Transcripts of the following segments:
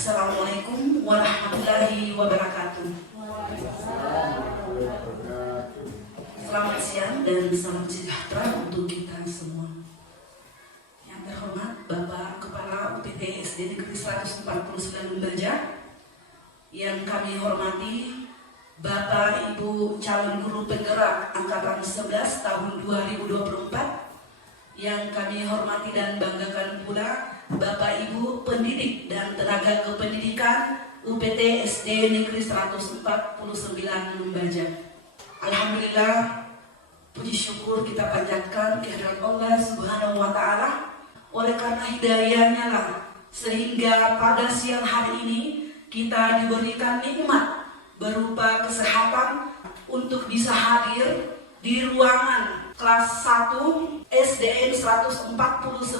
Assalamualaikum warahmatullahi wabarakatuh. Selamat siang dan salam sejahtera untuk kita semua. Yang terhormat Bapak Kepala UPT SD Negeri 149 Lumbaja, yang kami hormati Bapak Ibu calon guru penggerak angkatan 11 tahun 2024, yang kami hormati dan banggakan pula Bapak Ibu pendidik dan tenaga kependidikan UPT SD Negeri 149 Lumbaja. Alhamdulillah, puji syukur kita panjatkan kehadirat Allah Subhanahu wa Ta'ala. Oleh karena hidayahnya lah, sehingga pada siang hari ini kita diberikan nikmat berupa kesehatan untuk bisa hadir di ruangan kelas 1 SDN 149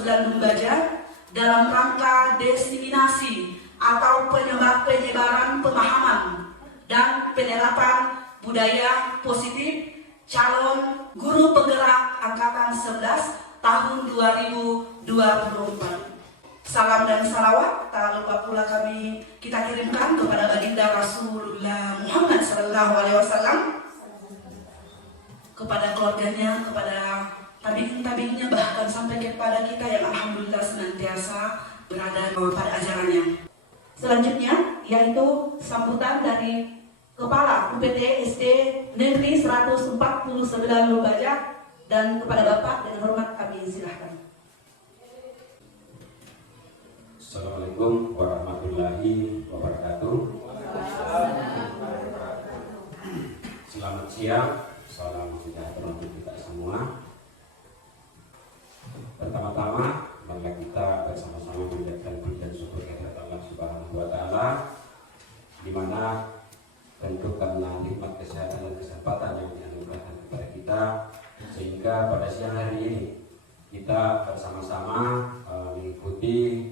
Lumbaja dalam rangka diseminasi atau penyebaran pemahaman dan penerapan budaya positif calon guru penggerak angkatan 11 tahun 2024. Salam dan salawat tak lupa pula kita kirimkan kepada baginda Rasulullah Muhammad SAW, kepada keluarganya, kepada tabiin-tabiinnya, bahkan sampai kepada kita yang alhamdulillah senantiasa berada pada ajarannya. Selanjutnya yaitu sambutan dari Kepala UPT SD Negeri 149 Lumbaja, dan kepada Bapak dengan hormat kami silahkan. Assalamualaikum warahmatullahi wabarakatuh. Selamat siang, salam sejahtera untuk kita semua. Pertama-tama, mari kita bersama-sama mengucapkan puji dan syukur kepada Allah Subhanahu wa Ta'ala, di mana tentu karena nikmat kesehatan dan kesempatan yang dianugerahkan kepada kita, sehingga pada siang hari ini kita bersama-sama mengikuti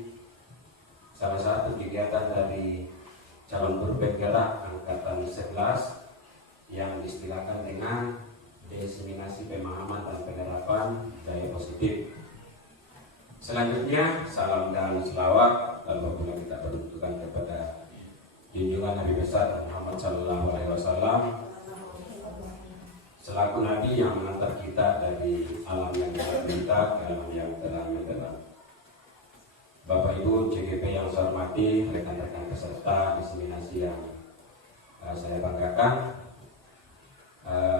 salah satu kegiatan dari calon guru penggerak angkatan 11 yang diistilahkan dengan diseminasi pemahaman dan penerapan budaya positif. Selanjutnya, salam dan selawat apabila kita beruntukan kepada junjungan Nabi besar Muhammad SAW selaku Nabi yang mengantar kita dari alam yang gelap ke alam yang terang. Bapak Ibu CGP yang saya hormati, rekan-rekan peserta diseminasi yang saya banggakan,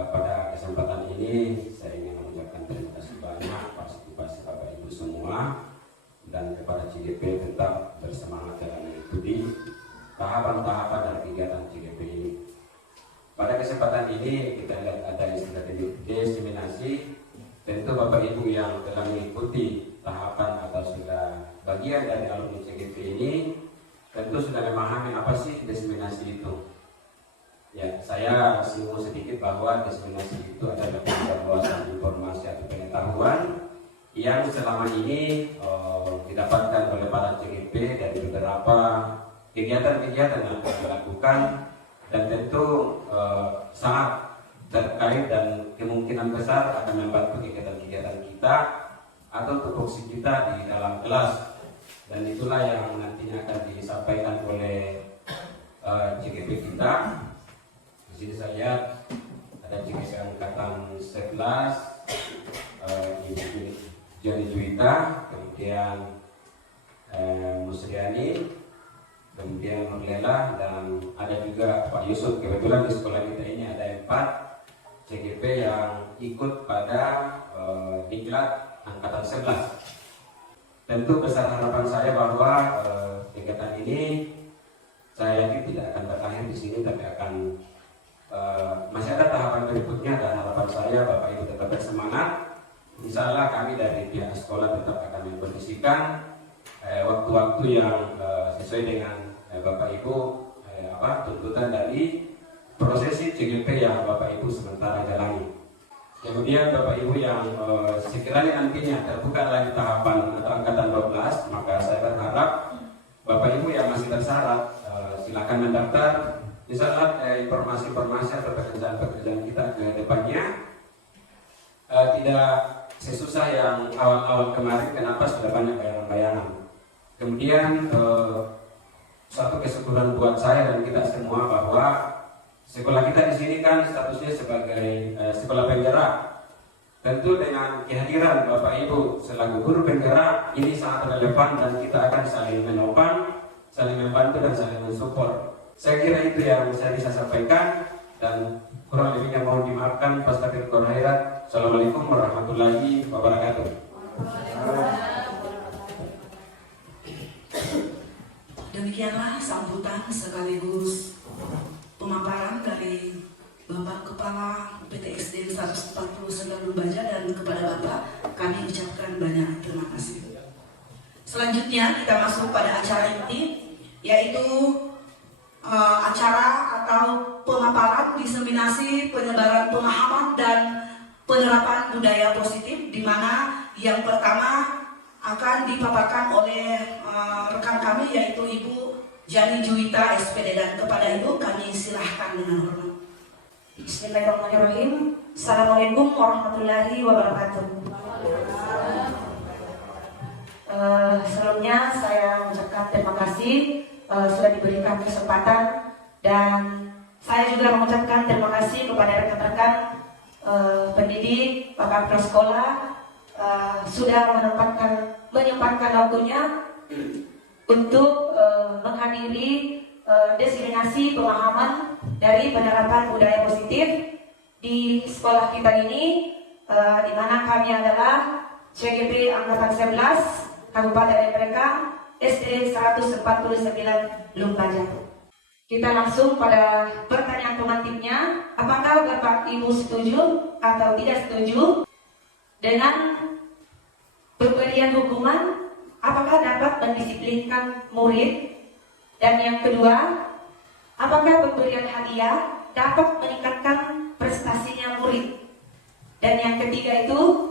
pada kesempatan ini saya ingin mengucapkan terima kasih banyak partisipasi Bapak Ibu semua, dan kepada CGP tetap bersemangat dalam mengikuti tahapan-tahapan dari kegiatan CGP ini. Pada kesempatan ini kita lihat ada istilah diseminasi. Tentu Bapak Ibu yang telah mengikuti tahapan atau sudah bagian dari alumni CGP ini tentu sudah memahami apa sih diseminasi itu. Ya, saya singgung sedikit bahwa diseminasi itu adalah penyebarluasan informasi atau pengetahuan yang selama ini didapatkan oleh para CGP dari beberapa kegiatan-kegiatan yang telah dilakukan, dan tentu sangat terkait dan kemungkinan besar akan membantu kegiatan-kegiatan kita atau tupoksi kita di dalam kelas, dan itulah yang nantinya akan disampaikan oleh CGP kita. Di sini saya ada CGP angkatan 11, Ibu Joni Juwita, kemudian Musriani, kemudian Nurlela, dan ada juga Pak Yusuf. Kebetulan di sekolah kita ini ada 4 CGP yang ikut pada diklat angkatan 11. Tentu besar harapan saya bahwa kegiatan ini saya yakin tidak akan berakhir di sini, tapi akan masih ada tahapan berikutnya, dan harapan saya Bapak Ibu tetap bersemangat. Insya Allah kami dari pihak sekolah tetap akan mengkondisikan waktu-waktu yang sesuai dengan Bapak Ibu tuntutan dari prosesi CGP yang Bapak Ibu sementara jalani. Kemudian Bapak Ibu yang sekiranya nantinya terbuka lagi tahapan atau angkatan 12, maka saya berharap Bapak Ibu yang masih tersyarat silakan mendaftar. Insyaallah informasi-informasi atau pekerjaan-pekerjaan kita ke depannya tidak sesusah yang awal-awal kemarin. Kenapa? Sudah banyak bayaran-bayaran. Kemudian suatu kesyukuran buat saya dan kita semua bahwa sekolah kita di sini kan statusnya sebagai sekolah penggerak. Tentu dengan kehadiran Bapak Ibu selaku guru penggerak ini sangat relevan dan kita akan saling menopang, saling membantu dan saling mensupport. Saya kira itu yang saya bisa sampaikan dan kurang lebihnya mohon dimaafkan. Astagfirullah khairat. Assalamualaikum warahmatullahi wabarakatuh. Demikianlah sambutan sekaligus pemaparan dari Bapak Kepala PTSD 149 Lumbaja, dan kepada Bapak kami ucapkan banyak terima kasih. Selanjutnya kita masuk pada acara inti, yaitu acara atau pemaparan diseminasi penyebaran pemahaman dan penerapan budaya positif, di mana yang pertama akan dipaparkan oleh rekan kami yaitu Ibu Jani Juwita SPD, dan kepada Ibu kami silahkan dengan hormat. Bismillahirrahmanirrahim. Assalamualaikum warahmatullahi wabarakatuh. Sebelumnya saya mengucapkan terima kasih sudah diberikan kesempatan, dan saya juga mengucapkan terima kasih kepada rekan-rekan pendidik, Bapak Prasekolah sudah menyempatkan waktunya untuk menghadiri diseminasi pemahaman dari penerapan budaya positif di sekolah kita ini, di mana kami adalah CGP Angkatan 11 Kabupaten MPK SD 149 Lumbaja. Kita langsung pada pertanyaan pemantiknya. Apakah Bapak Ibu setuju atau tidak setuju dengan pemberian hukuman? Apakah dapat mendisiplinkan murid? Dan yang kedua, apakah pemberian hadiah dapat meningkatkan prestasinya murid? Dan yang ketiga itu,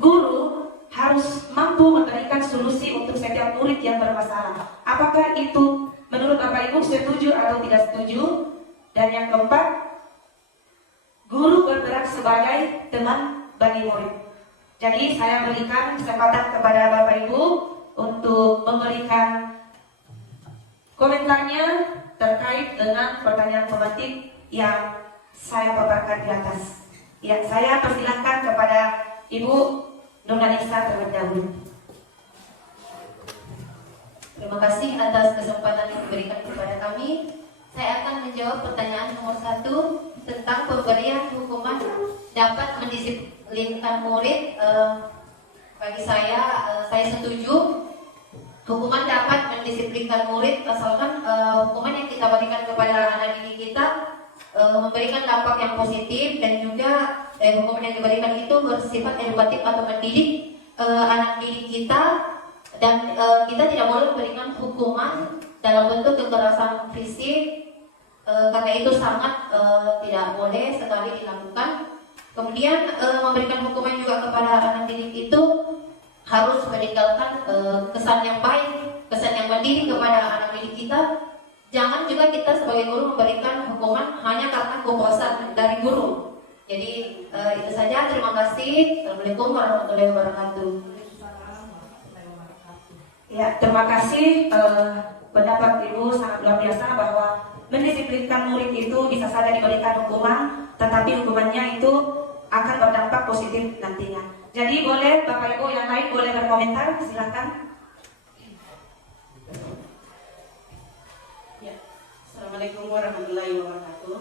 guru harus mampu memberikan solusi untuk setiap murid yang bermasalah. Apakah itu menurut Bapak Ibu setuju atau tidak setuju? Dan yang keempat, guru bergerak sebagai teman bagi murid. Jadi saya berikan kesempatan kepada Bapak Ibu untuk memberikan komentarnya terkait dengan pertanyaan pemantik yang saya paparkan di atas. Ya, saya persilahkan kepada Ibu Nurlanisa terlebih dahulu. Terima kasih atas kesempatan yang diberikan kepada kami. Saya akan menjawab pertanyaan nomor 1 tentang pemberian hukuman dapat mendisiplinkan murid. Bagi saya setuju. Hukuman dapat mendisiplinkan murid asalkan hukuman yang kita berikan kepada anak didik kita memberikan dampak yang positif, dan juga hukuman yang diberikan itu bersifat edukatif atau mendidik anak didik kita, dan kita tidak boleh memberikan hukuman dalam bentuk kekerasan fisik, karena itu sangat tidak boleh sekali dilakukan. Kemudian memberikan hukuman juga kepada anak didik itu harus meninggalkan kesan yang baik, kesan yang mendidik kepada anak didik kita. Jangan juga kita sebagai guru memberikan hukuman hanya karena kepuasan dari guru. Jadi itu saja, terima kasih. Assalamualaikum warahmatullahi wabarakatuh. Ya, terima kasih. Pendapat Ibu sangat luar biasa bahwa mendisiplinkan murid itu bisa saja diberikan hukuman, tetapi hukumannya itu akan berdampak positif nantinya. Jadi boleh Bapak Ibu yang lain boleh berkomentar, silakan. Ya. Assalamualaikum warahmatullahi wabarakatuh.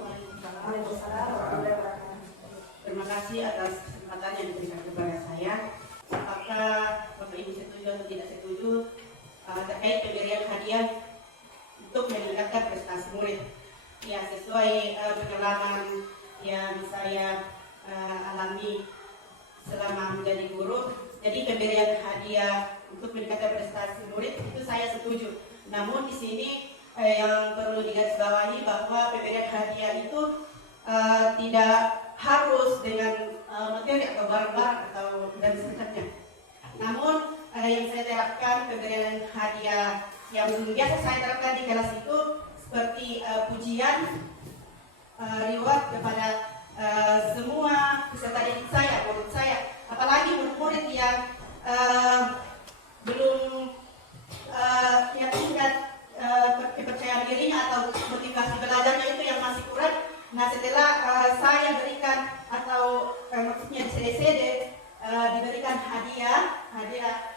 Terima kasih atas kesempatan yang diberikan kepada saya. Apakah Bapak Ibu setuju atau tidak setuju terkait pemberian hadiah untuk meningkatkan prestasi murid? Ya, sesuai pengalaman yang saya alami selama menjadi guru. Jadi pemberian hadiah untuk meningkatkan prestasi murid itu saya setuju. Namun di sini yang perlu digarisbawahi bahwa pemberian hadiah itu tidak harus dengan materi atau barang-barang atau dan sebagainya. Namun yang saya terapkan pemberian hadiah yang biasa saya terapkan di kelas itu seperti pujian, reward kepada semua peserta didik saya, murid saya, apalagi murid-murid yang belum tingkat kepercayaan dirinya atau motivasi belajarnya itu yang masih kurang. Nah, setelah saya berikan atau maksudnya di CD-CD diberikan hadiah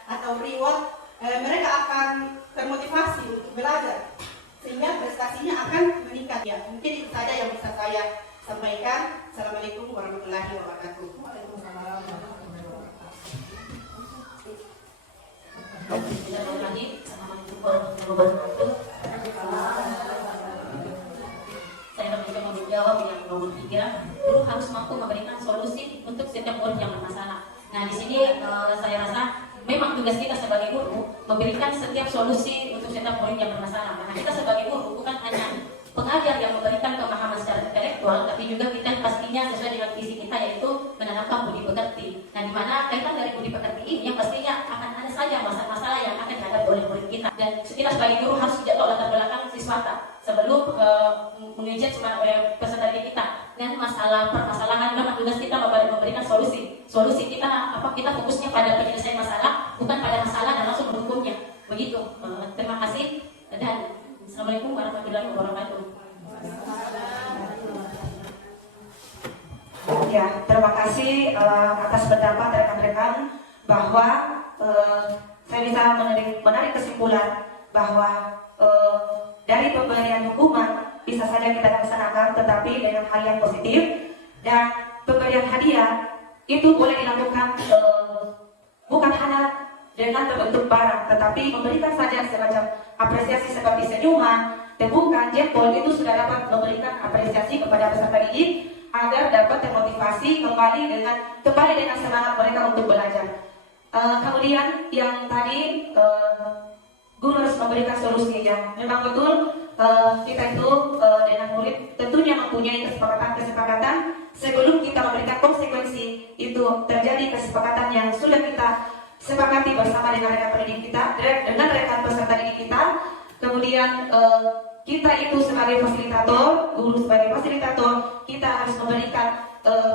atau reward, mereka akan termotivasi untuk belajar sehingga prestasinya akan meningkat. Ya, mungkin itu saja yang bisa saya sampaikan. Assalamualaikum warahmatullahi wabarakatuh. Waalaikumsalam warahmatullahi wabarakatuh. Assalamualaikum warahmatullahi wabarakatuh. Saya mencoba menjawab yang nomor 3. Guru harus mampu memberikan solusi untuk setiap murid yang bermasalah. Nah, di sini saya rasa memang tugas kita sebagai guru memberikan setiap solusi untuk setiap murid yang bermasalah. Karena kita sebagai guru bukan hanya pengajar yang memberikan pemahaman secara intelektual, tapi juga kita pastinya sesuai dengan visi kita, yaitu menanamkan budi pekerti. Nah, di mana kaitan dari budi pekerti ini yang pastinya akan ada saja masalah-masalah yang akan dihadapi oleh murid kita. Dan kita sebagai guru harus tidak tahu latar belakang siswa sebelum mengejar peserta didik kita. Dan permasalahan memang tugas kita memberikan solusi. Solusi kita kita fokusnya pada penyelesaian masalah, bukan pada masalah dan langsung menghukumnya. Begitu. Terima kasih dan Assalamualaikum warahmatullahi wabarakatuh. Ya, terima kasih atas pendapat rekan-rekan bahwa saya bisa menarik kesimpulan bahwa dari pemberian hukuman bisa saja kita laksanakan, tetapi dengan hal yang positif, dan pemberian hadiah itu boleh dilakukan bukan hanya dengan berbentuk barang, tetapi memberikan saja semacam apresiasi seperti senyuman, tepukan, jempol, itu sudah dapat memberikan apresiasi kepada peserta didik agar dapat termotivasi kembali dengan semangat mereka untuk belajar. Kemudian yang tadi guru harus memberikan solusinya. Memang betul kita itu dengan murid tentunya mempunyai kesepakatan sebelum kita memberikan konsekuensi, itu terjadi kesepakatan yang sudah kita sepakati bersama dengan rekan pendidik kita, dengan rekan peserta didik kita. Kemudian kita itu sebagai fasilitator, guru sebagai fasilitator, kita harus memberikan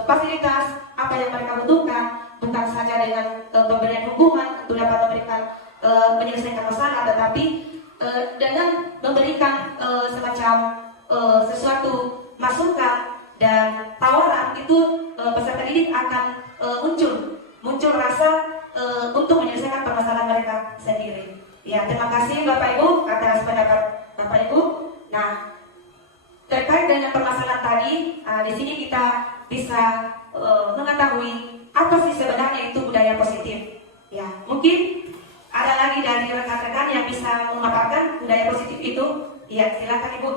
fasilitas apa yang mereka butuhkan, bukan saja dengan pemberian hukuman untuk dapat memberikan menyelesaikan masalah, tetapi dengan memberikan semacam sesuatu masukan dan tawaran, itu peserta didik akan muncul rasa untuk menyelesaikan permasalahan mereka sendiri. Ya, terima kasih Bapak Ibu atas pendapat Bapak Ibu. Nah, terkait dengan permasalahan tadi, di sini kita bisa mengetahui apa sih sebenarnya itu budaya positif. Ya, mungkin ada lagi dari rekan-rekan yang bisa memaparkan budaya positif itu. Ya, silakan Ibu.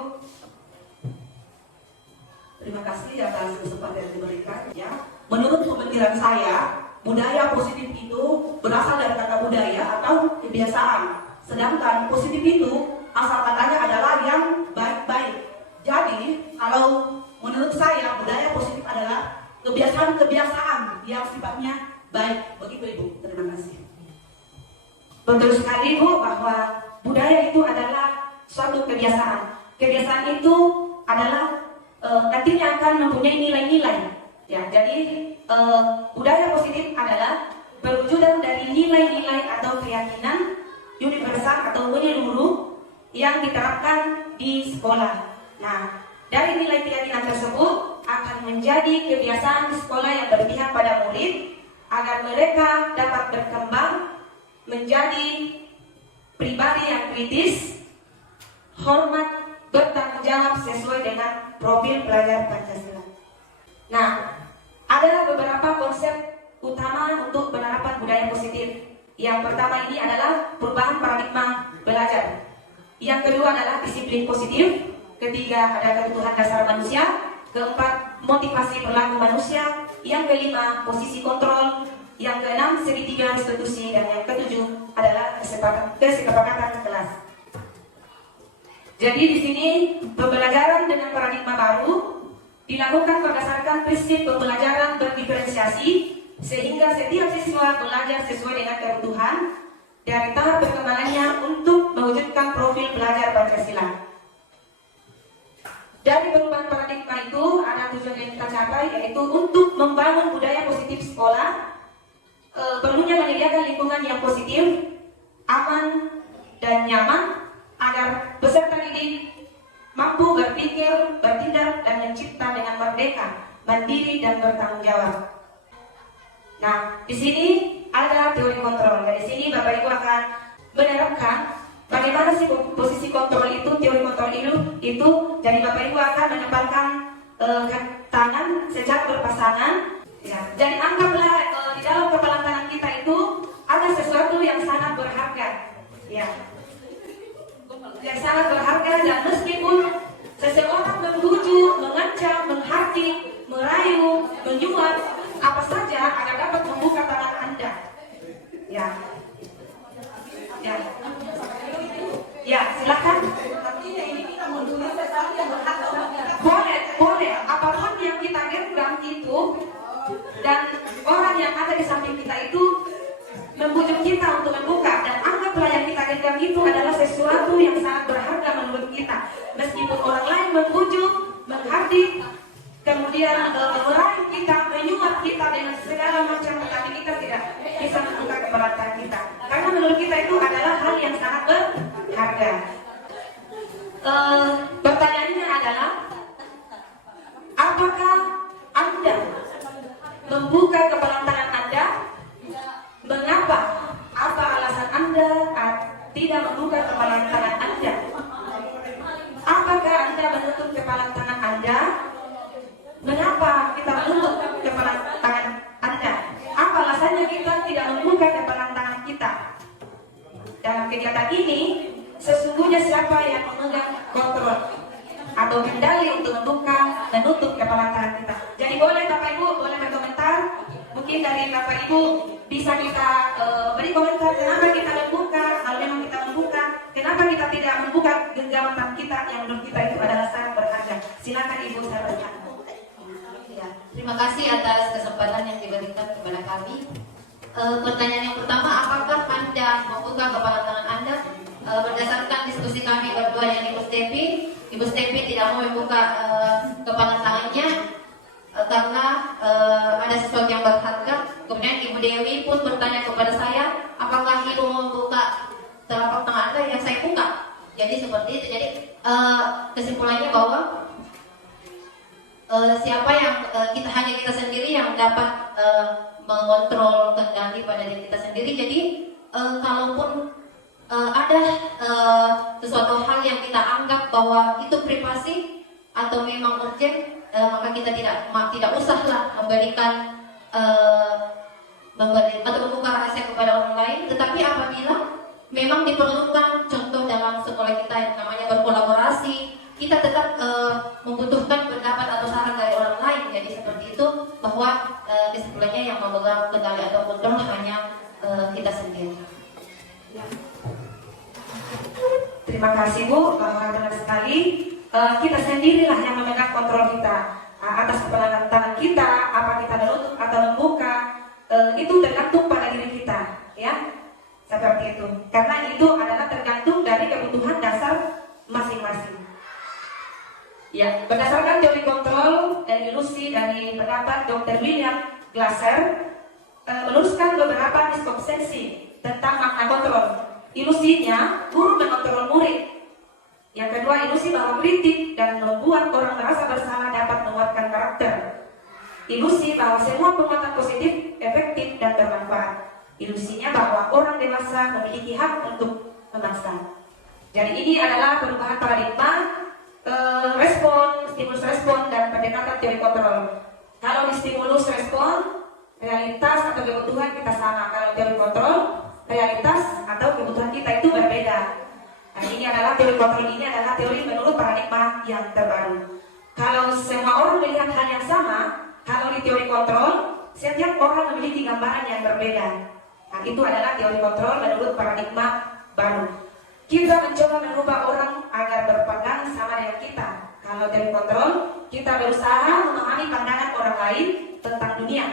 Terima kasih atas kesempatan yang diberikan. Ya, menurut pemikiran saya, budaya positif itu berasal dari kata budaya atau kebiasaan. Sedangkan positif itu asal katanya adalah yang baik-baik. Jadi, kalau menurut saya budaya positif adalah kebiasaan-kebiasaan yang sifatnya baik. Begitu Ibu. Terima kasih. Betul sekali Bu, bahwa budaya itu adalah suatu kebiasaan. Kebiasaan itu adalah nantinya akan mempunyai nilai-nilai. Ya, jadi budaya positif adalah perwujudan dari nilai-nilai atau keyakinan universal atau menyeluruh yang diterapkan di sekolah. Nah, dari nilai keyakinan tersebut akan menjadi kebiasaan di sekolah yang berpihak pada murid agar mereka dapat berkembang menjadi pribadi yang kritis, hormat, bertanggung jawab sesuai dengan profil pelajar Pancasila. Nah, ada beberapa konsep utama untuk penerapan budaya positif. Yang pertama ini adalah perubahan paradigma belajar. Yang kedua adalah disiplin positif. Ketiga ada kebutuhan dasar manusia. Keempat, motivasi perilaku manusia. Yang kelima, posisi kontrol. Yang keenam, segitiga institusi. Dan yang ketujuh adalah kesepakatan kelas. Jadi di sini pembelajaran dengan paradigma baru dilakukan berdasarkan prinsip pembelajaran berdiferensiasi sehingga setiap siswa belajar sesuai dengan kebutuhan dari tahap perkembangannya untuk mewujudkan profil belajar Pancasila. Dari perubahan paradigma itu ada tujuan yang kita capai, yaitu untuk membangun budaya positif sekolah, perlunya menyediakan lingkungan yang positif, aman, dan nyaman agar peserta didik mampu berpikir, bertindak, dan mencipta dengan merdeka, mandiri, dan bertanggung jawab. Nah, di sini ada teori kontrol. Di sini Bapak Ibu akan menerapkan bagaimana sih posisi kontrol itu, teori kontrol itu. Jadi Bapak Ibu akan menempelkan tangan secara berpasangan. Ya. Jadi anggaplah di dalam kepala tangan kita itu ada sesuatu yang sangat berharga. Ya. Yang sangat berharga, dan meskipun seseorang membujuk, mengancam, menghakimi, merayu, menyuap, apa saja agar dapat membuka tangan Anda. Ya. Ya. Ya, silakan. Boleh. Apapun yang kita genggam itu dan orang yang ada di samping kita itu membujuk kita untuk membuka, dan anggaplah yang kita genggam itu adalah sesuatu yang sangat berharga menurut kita. Meskipun orang lain membujuk, menghardik, kemudian meraih kita, menyuap kita dengan segala macam, tetapi kita tidak bisa membuka kepala tangan kita karena menurut kita itu adalah hal yang sangat berharga. Pertanyaannya adalah, apakah Anda membuka kepala tangan Anda? Mengapa? Apa alasan Anda tidak membuka kepala tangan Anda? Apakah Anda menutup kepala tangan Anda? Mengapa kita menutup kepala tangan Anda? Apa alasannya kita tidak membuka kepala tangan kita? Dalam kegiatan ini, sesungguhnya siapa yang memegang kontrol atau kendali untuk membuka, menutup kepala tangan kita? Jadi boleh Bapak Ibu, boleh berkomentar. Mungkin dari Bapak Ibu bisa kita beri komentar kenapa kita membuka, kalau memang kita membuka, kenapa kita tidak membuka genggaman tangan kita yang menurut kita itu adalah sangat berharga. Silakan Ibu, saya bertanya. Ya, terima kasih atas kesempatan yang diberikan kepada kami. Pertanyaan yang pertama, apakah Anda membuka kepala tangan Anda? Berdasarkan diskusi kami berdua yang Ibu Stepi tidak mau membuka kepala tangannya karena ada sesuatu yang berharga. Kemudian Ibu Dewi pun bertanya kepada saya, apakah Ibu mau membuka telapak tangan Anda yang saya buka? Jadi seperti itu. Jadi kesimpulannya bahwa siapa yang hanya kita sendiri yang dapat mengontrol kendali pada diri kita sendiri. Jadi kalaupun ada sesuatu hal yang kita anggap bahwa itu privasi atau memang urgent, maka kita tidak usahlah memberikan atau membuka rahasia kepada orang lain. Tetapi apabila memang diperlukan, contoh dalam sekolah kita yang namanya berkolaborasi, kita tetap membutuhkan pendapat atau saran dari orang lain. Jadi seperti itu, bahwa kesimpulannya yang memegang kendali atau kontrol hanya kita sendiri. Ya. Terima kasih Bu, benar sekali. Kita sendirilah yang memegang kontrol kita atas kepala tangan kita, apa kita menutup atau membuka, itu tergantung pada diri kita, ya, seperti itu. Karena itu adalah tergantung dari kebutuhan dasar masing-masing. Ya, berdasarkan teori kontrol dan ilusi dari pendapat Dr. William Glasser, meluruskan beberapa miskonsepsi tentang makna kontrol. Ilusinya, guru mengontrol murid. Yang kedua, ilusi bahwa kritik dan membuat orang merasa bersalah dapat menguatkan karakter. Ilusi bahwa semua penguatan positif, efektif, dan bermanfaat. Ilusinya bahwa orang dewasa memiliki hak untuk memaksa. Jadi ini adalah perubahan paradigma, respon, stimulus respon, dan pendekatan teori kontrol. Kalau di stimulus respon, realitas atau kebutuhan kita sama. Kalau teori kontrol, realitas atau kebutuhan kita itu berbeda. Nah, ini adalah teori kontrol, ini adalah teori menurut paradigma yang terbaru. Kalau semua orang melihat hal yang sama, kalau di teori kontrol, setiap orang memiliki gambaran yang berbeda. Nah, itu adalah teori kontrol menurut paradigma baru. Kita mencoba mengubah orang agar kita berusaha memahami pandangan orang lain tentang dunia.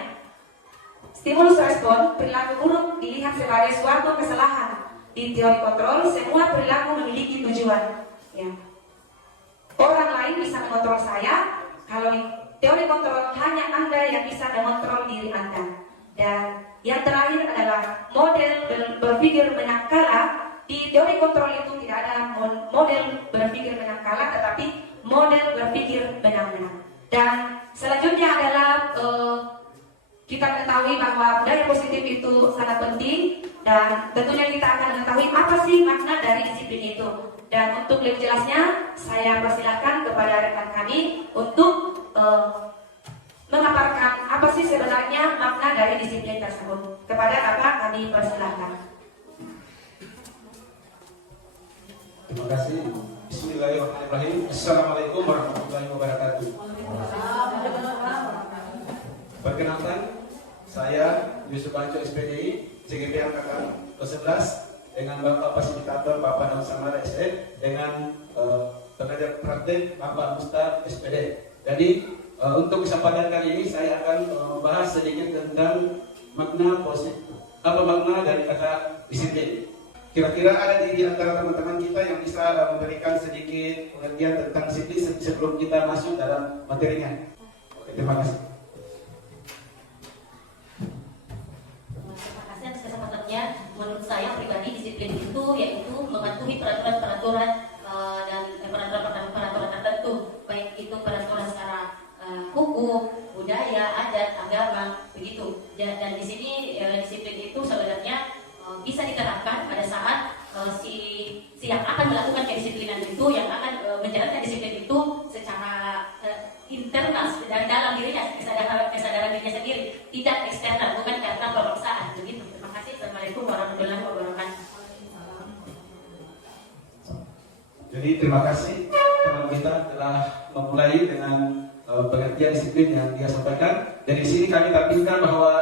Stimulus respon, perilaku buruk dilihat sebagai suatu kesalahan. Di teori kontrol, semua perilaku memiliki tujuan. Ya. Orang lain bisa mengontrol saya, kalau di teori kontrol hanya Anda yang bisa mengontrol diri Anda. Dan yang terakhir adalah model berpikir menangkala. Di teori kontrol itu tidak ada model berpikir menangkala, tetapi model berpikir menang-menang. Dan selanjutnya adalah kita mengetahui bahwa budaya positif itu sangat penting, dan tentunya kita akan mengetahui apa sih makna dari disiplin itu. Dan untuk lebih jelasnya, saya persilakan kepada rekan kami untuk memaparkan apa sih sebenarnya makna dari disiplin tersebut. Kepada Bapak kami persilakan. Terima kasih. Bismillahirrahmanirrahim. Assalamualaikum warahmatullahi wabarakatuh. Perkenalkan, saya Yusuf Banco SPDI, CGP Angkatan ke-11 dengan Bapak Fasilitator Bapak Daun Samara SE dengan pengajar praktek Bapak Mustar SPD. Jadi untuk kesempatan kali ini saya akan membahas sedikit tentang makna positif, apa makna dari kata disiplin. Kira-kira ada di antara teman-teman kita yang bisa memberikan sedikit pengertian tentang disiplin sebelum kita masuk dalam materinya. Oke, terima kasih. Terima kasih atas kesempatannya. Menurut saya pribadi disiplin itu yaitu mematuhi peraturan-peraturan dan peraturan-peraturan tertentu, baik itu peraturan secara hukum, budaya, adat, agama, begitu. Dan di sini disiplin itu sebenarnya bisa diterapkan pada saat si yang akan melakukan kedisiplinan itu, yang akan menjalankan disiplin itu secara internal dari dalam dirinya, kesadaran dirinya sendiri, tidak eksternal, bukan karena pemaksaan, begitu. Terima kasih. Assalamualaikum warahmatullahi wabarakatuh. Jadi terima kasih teman kita telah memulai dengan pengertian disiplin yang dia sampaikan. Dari sini kami tampilkan bahwa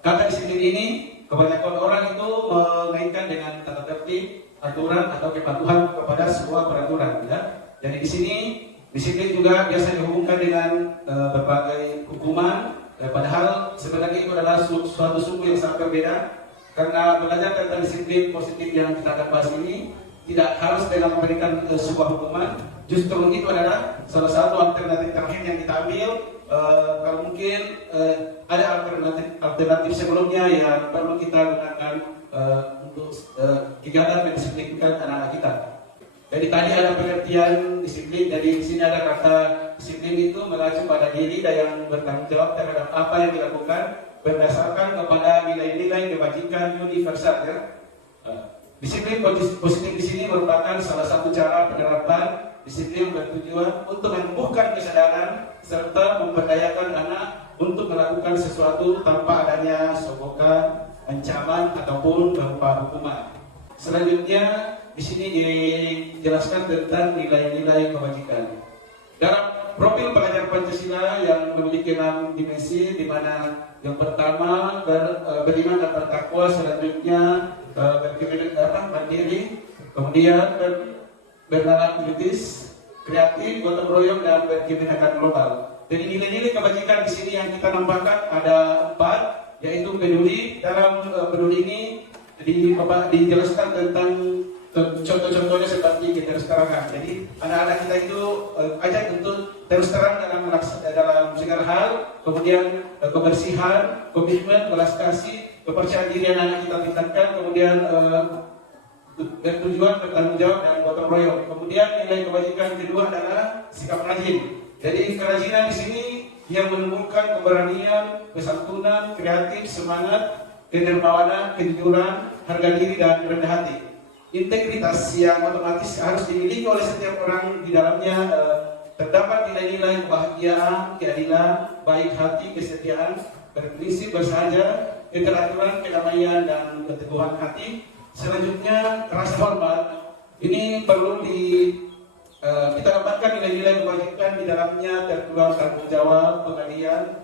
kata disiplin ini kebanyakan orang itu mengaitkan dengan tata tertib, aturan atau kepatuhan kepada sebuah peraturan. Ya. Jadi di sini disiplin juga biasa dihubungkan dengan berbagai hukuman. Padahal sebenarnya itu adalah suatu suku yang sangat berbeda. Karena belajar tentang disiplin positif yang kita akan bahas ini tidak harus dengan memberikan sebuah hukuman. Justru itu adalah salah satu alternatif terakhir yang kita ambil. Kalau mungkin ada alternatif sebelumnya yang perlu kita gunakan untuk kegiatan mendisiplinkan anak-anak kita. Jadi tadi ada pengertian disiplin. Jadi di sini ada kata disiplin itu mengacu pada diri dan yang bertanggung jawab terhadap apa yang dilakukan berdasarkan kepada nilai-nilai kebajikan universal. Ya. Disiplin positif di sini merupakan salah satu cara penerapan disiplin bertujuan untuk menumbuhkan kesadaran serta memberdayakan anak untuk melakukan sesuatu tanpa adanya sogokan, ancaman ataupun berupa hukuman. Selanjutnya di sini dijelaskan tentang nilai-nilai kebajikan. Dalam profil pelajar Pancasila yang memiliki 6 dimensi, di mana yang pertama beriman dan bertakwa, selanjutnya berkebinekaan mandiri, kemudian bernalar kritis, kreatif, gotong royong, dan berkebinekaan global. Jadi nilai-nilai kebajikan di sini yang kita nampakkan ada 4, yaitu peduli. Dalam peduli ini dijelaskan tentang contoh-contohnya seperti terus terangan. Jadi anak-anak kita itu ajak untuk terus terang dalam segala hal, kemudian kebersihan, komitmen, belas kasih, kepercayaan diri anak kita tingkatkan, kemudian bertujuan, bertanggung jawab, dan gotong royong. Kemudian nilai kebajikan kedua adalah sikap rajin. Jadi kerajinan di sini yang menumbuhkan keberanian, kesantunan, kreatif, semangat, kedermawanan, kejujuran, harga diri, dan rendah hati. Integritas yang otomatis harus dimiliki oleh setiap orang. Di dalamnya terdapat nilai-nilai kebahagiaan, keadilan, baik hati, kesetiaan, berprinsip, bersahaja, keteraturan, kedamaian, dan keteguhan hati. Selanjutnya rasa hormat. Ini perlu kita dapatkan nilai-nilai kebajikan. Di dalamnya tertuang tanggung jawab,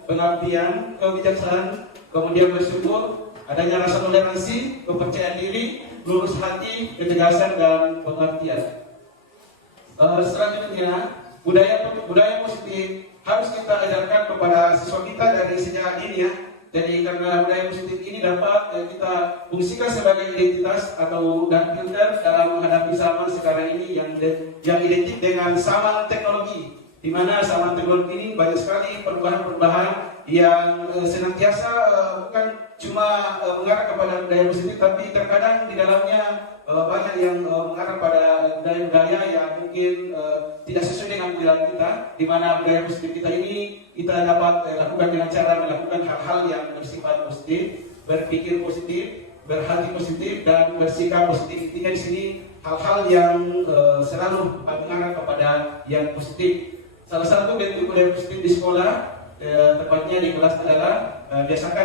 pengabdian, kebijaksanaan, kemudian bersyukur, adanya rasa toleransi, kepercayaan diri, lurus hati, ketegasan, dan pengertian. Selanjutnya budaya positif harus kita ajarkan kepada siswa kita dari sejak dini ya. Jadi karena budaya positif ini dapat kita fungsikan sebagai identitas atau dan filter dalam menghadapi zaman sekarang ini yang identik dengan zaman teknologi, di mana zaman teknologi ini banyak sekali perubahan-perubahan yang senantiasa bukan cuma mengarah kepada budaya positif, tapi terkadang di dalamnya banyak yang mengarah pada budaya-budaya yang mungkin tidak sesuai dengan budaya kita, di mana budaya positif kita ini kita dapat lakukan dengan cara melakukan hal-hal yang bersifat positif, berpikir positif, berhati positif, dan bersikap positif. Intinya di sini hal-hal yang selalu mengarah kepada yang positif. Salah satu bentuk budaya positif di sekolah, tepatnya di kelas adalah biasa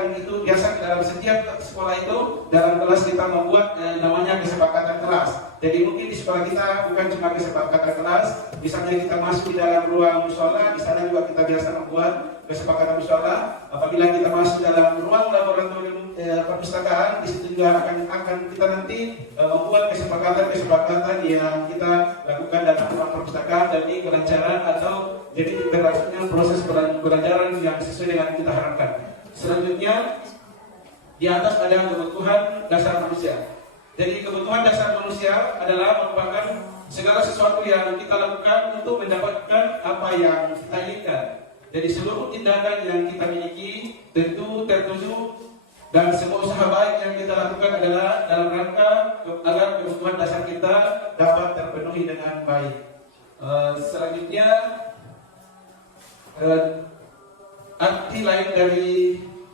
dalam setiap sekolah itu dalam kelas kita membuat namanya kesepakatan kelas. Jadi mungkin di sekolah kita bukan cuma kesepakatan kelas, misalnya kita masuk di dalam ruang mushola, di sana juga kita biasa membuat kesepakatan mushola. Apabila kita masuk dalam ruang laboratorium perpustakaan, di situ juga akan kita nanti membuat kesepakatan yang kita lakukan dalam ruang perpustakaan demi kelancaran atau jadi berlangsungnya proses pembelajaran yang sesuai dengan kita harapkan. Selanjutnya, di atas ada kebutuhan dasar manusia. Jadi kebutuhan dasar manusia adalah merupakan segala sesuatu yang kita lakukan untuk mendapatkan apa yang kita inginkan. Jadi seluruh tindakan yang kita miliki tentu tertuju dan semua usaha baik yang kita lakukan adalah dalam rangka agar kebutuhan dasar kita dapat terpenuhi dengan baik. Selanjutnya, arti lain dari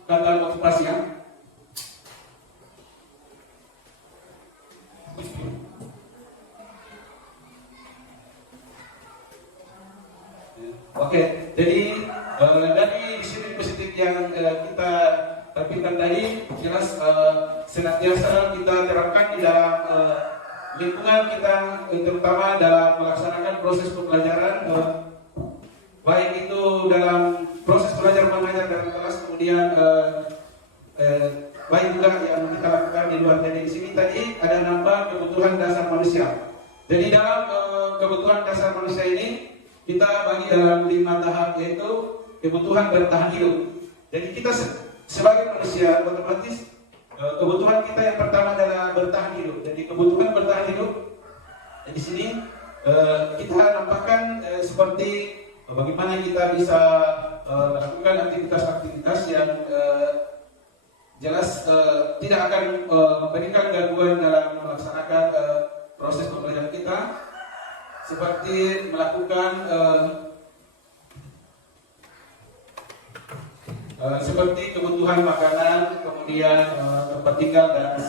kata motivasi ya. Oke, jadi dari disiplin positif yang kita tampilkan tadi jelas senantiasa kita terapkan di dalam lingkungan kita, terutama dalam melaksanakan proses pembelajaran, baik itu dalam proses belajar mengajar dalam kelas, kemudian baik juga yang kita lakukan di luar. Jadi di sini tadi ada nampak kebutuhan dasar manusia. Jadi dalam kebutuhan dasar manusia ini kita bagi dalam 5 tahap, yaitu kebutuhan bertahan hidup. Jadi kita sebagai manusia otomatis kebutuhan kita yang pertama adalah bertahan hidup. Jadi kebutuhan bertahan hidup di sini kita nampakkan seperti bagaimana kita bisa melakukan aktivitas-aktivitas yang jelas tidak akan memberikan gangguan dalam melaksanakan proses pembelajaran kita, seperti melakukan seperti kebutuhan makanan, kemudian tempat tinggal dan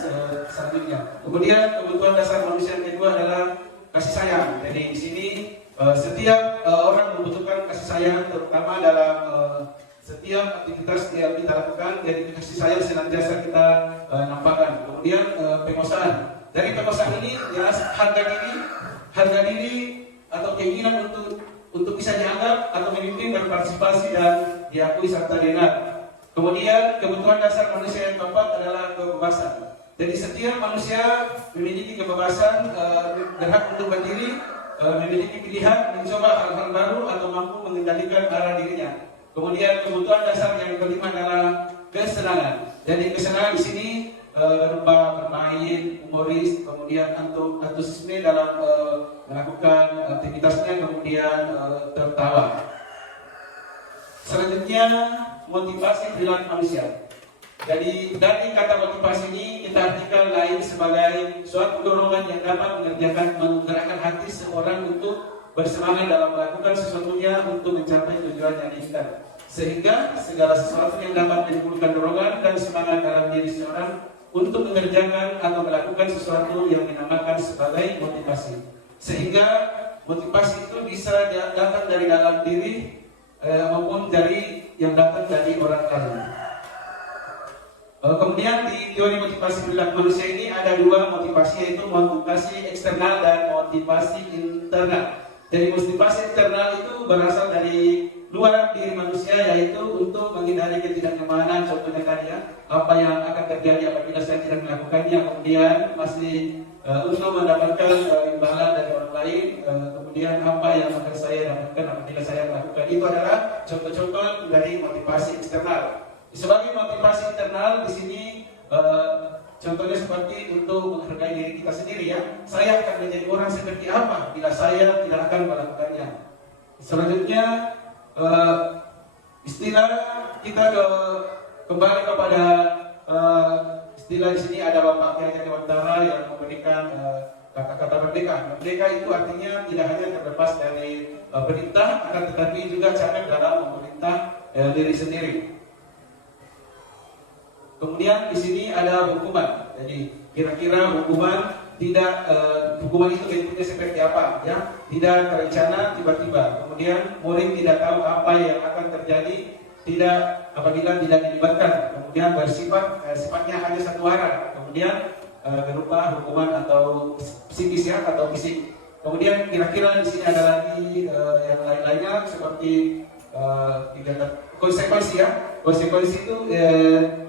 selanjutnya. Kemudian kebutuhan dasar manusia yang kedua adalah kasih sayang. Jadi di sini setiap orang membutuhkan kasih sayang, terutama dalam setiap aktivitas yang kita lakukan. Jadi kasih sayang senantiasa kita nampakkan. Kemudian penguasaan. Dari penguasaan ini jelas harga diri atau keinginan untuk bisa dianggap atau memimpin, berpartisipasi dan diakui serta didengar. Kemudian kebutuhan dasar manusia yang keempat adalah kebebasan. Jadi setiap manusia memiliki kebebasan, berhak untuk berdiri, memiliki pilihan, mencoba hal-hal baru atau mampu mengendalikan arah dirinya. Kemudian kebutuhan dasar yang kelima adalah kesenangan. Jadi kesenangan di sini berupa bermain, humoris, kemudian antusiasme dalam melakukan aktivitasnya, kemudian tertawa. Selanjutnya, motivasi perilaku manusia. Jadi dari kata motivasi ini kita artikan lain sebagai suatu dorongan yang dapat menggerakkan hati seorang untuk bersemangat dalam melakukan sesuatunya untuk mencapai tujuan yang diinginkan. Sehingga segala sesuatu yang dapat menimbulkan dorongan dan semangat dalam diri seorang untuk mengerjakan atau melakukan sesuatu yang dinamakan sebagai motivasi. Sehingga motivasi itu bisa datang dari dalam diri maupun dari yang datang dari orang lain. Kemudian di teori motivasi perilaku manusia ini ada 2 motivasi, yaitu motivasi eksternal dan motivasi internal. Jadi motivasi internal itu berasal dari luar diri manusia, yaitu untuk menghindari ketidaknyamanan. Contohnya tadi ya, apa yang akan terjadi apabila saya tidak melakukannya, kemudian masih untuk mendapatkan imbalan dari orang lain, kemudian apa yang akan saya dapatkan apabila saya melakukan. Itu adalah contoh-contoh dari motivasi eksternal. Sebagai motivasi internal di sini contohnya seperti untuk menghargai diri kita sendiri ya. Saya akan menjadi orang seperti apa bila saya tidak akan melakukannya. Selanjutnya istilah kita kembali kepada istilah di sini ada Bapak Kiai Dewantara yang memberikan kata-kata merdeka. Merdeka itu artinya tidak hanya terlepas dari perintah, akan tetapi juga cara dalam memerintah diri sendiri. Kemudian di sini ada hukuman. Jadi kira-kira hukuman tidak hukuman itu bentuknya seperti apa ya? Tidak terencana tiba-tiba. Kemudian murid tidak tahu apa yang akan terjadi tidak apabila tidak dilibatkan. Kemudian sifatnya hanya satu arah. Kemudian berupa hukuman atau psikis ya atau fisik. Kemudian kira-kira di sini ada lagi yang lain-lainnya seperti konsekuensi ya. Konsekuensi itu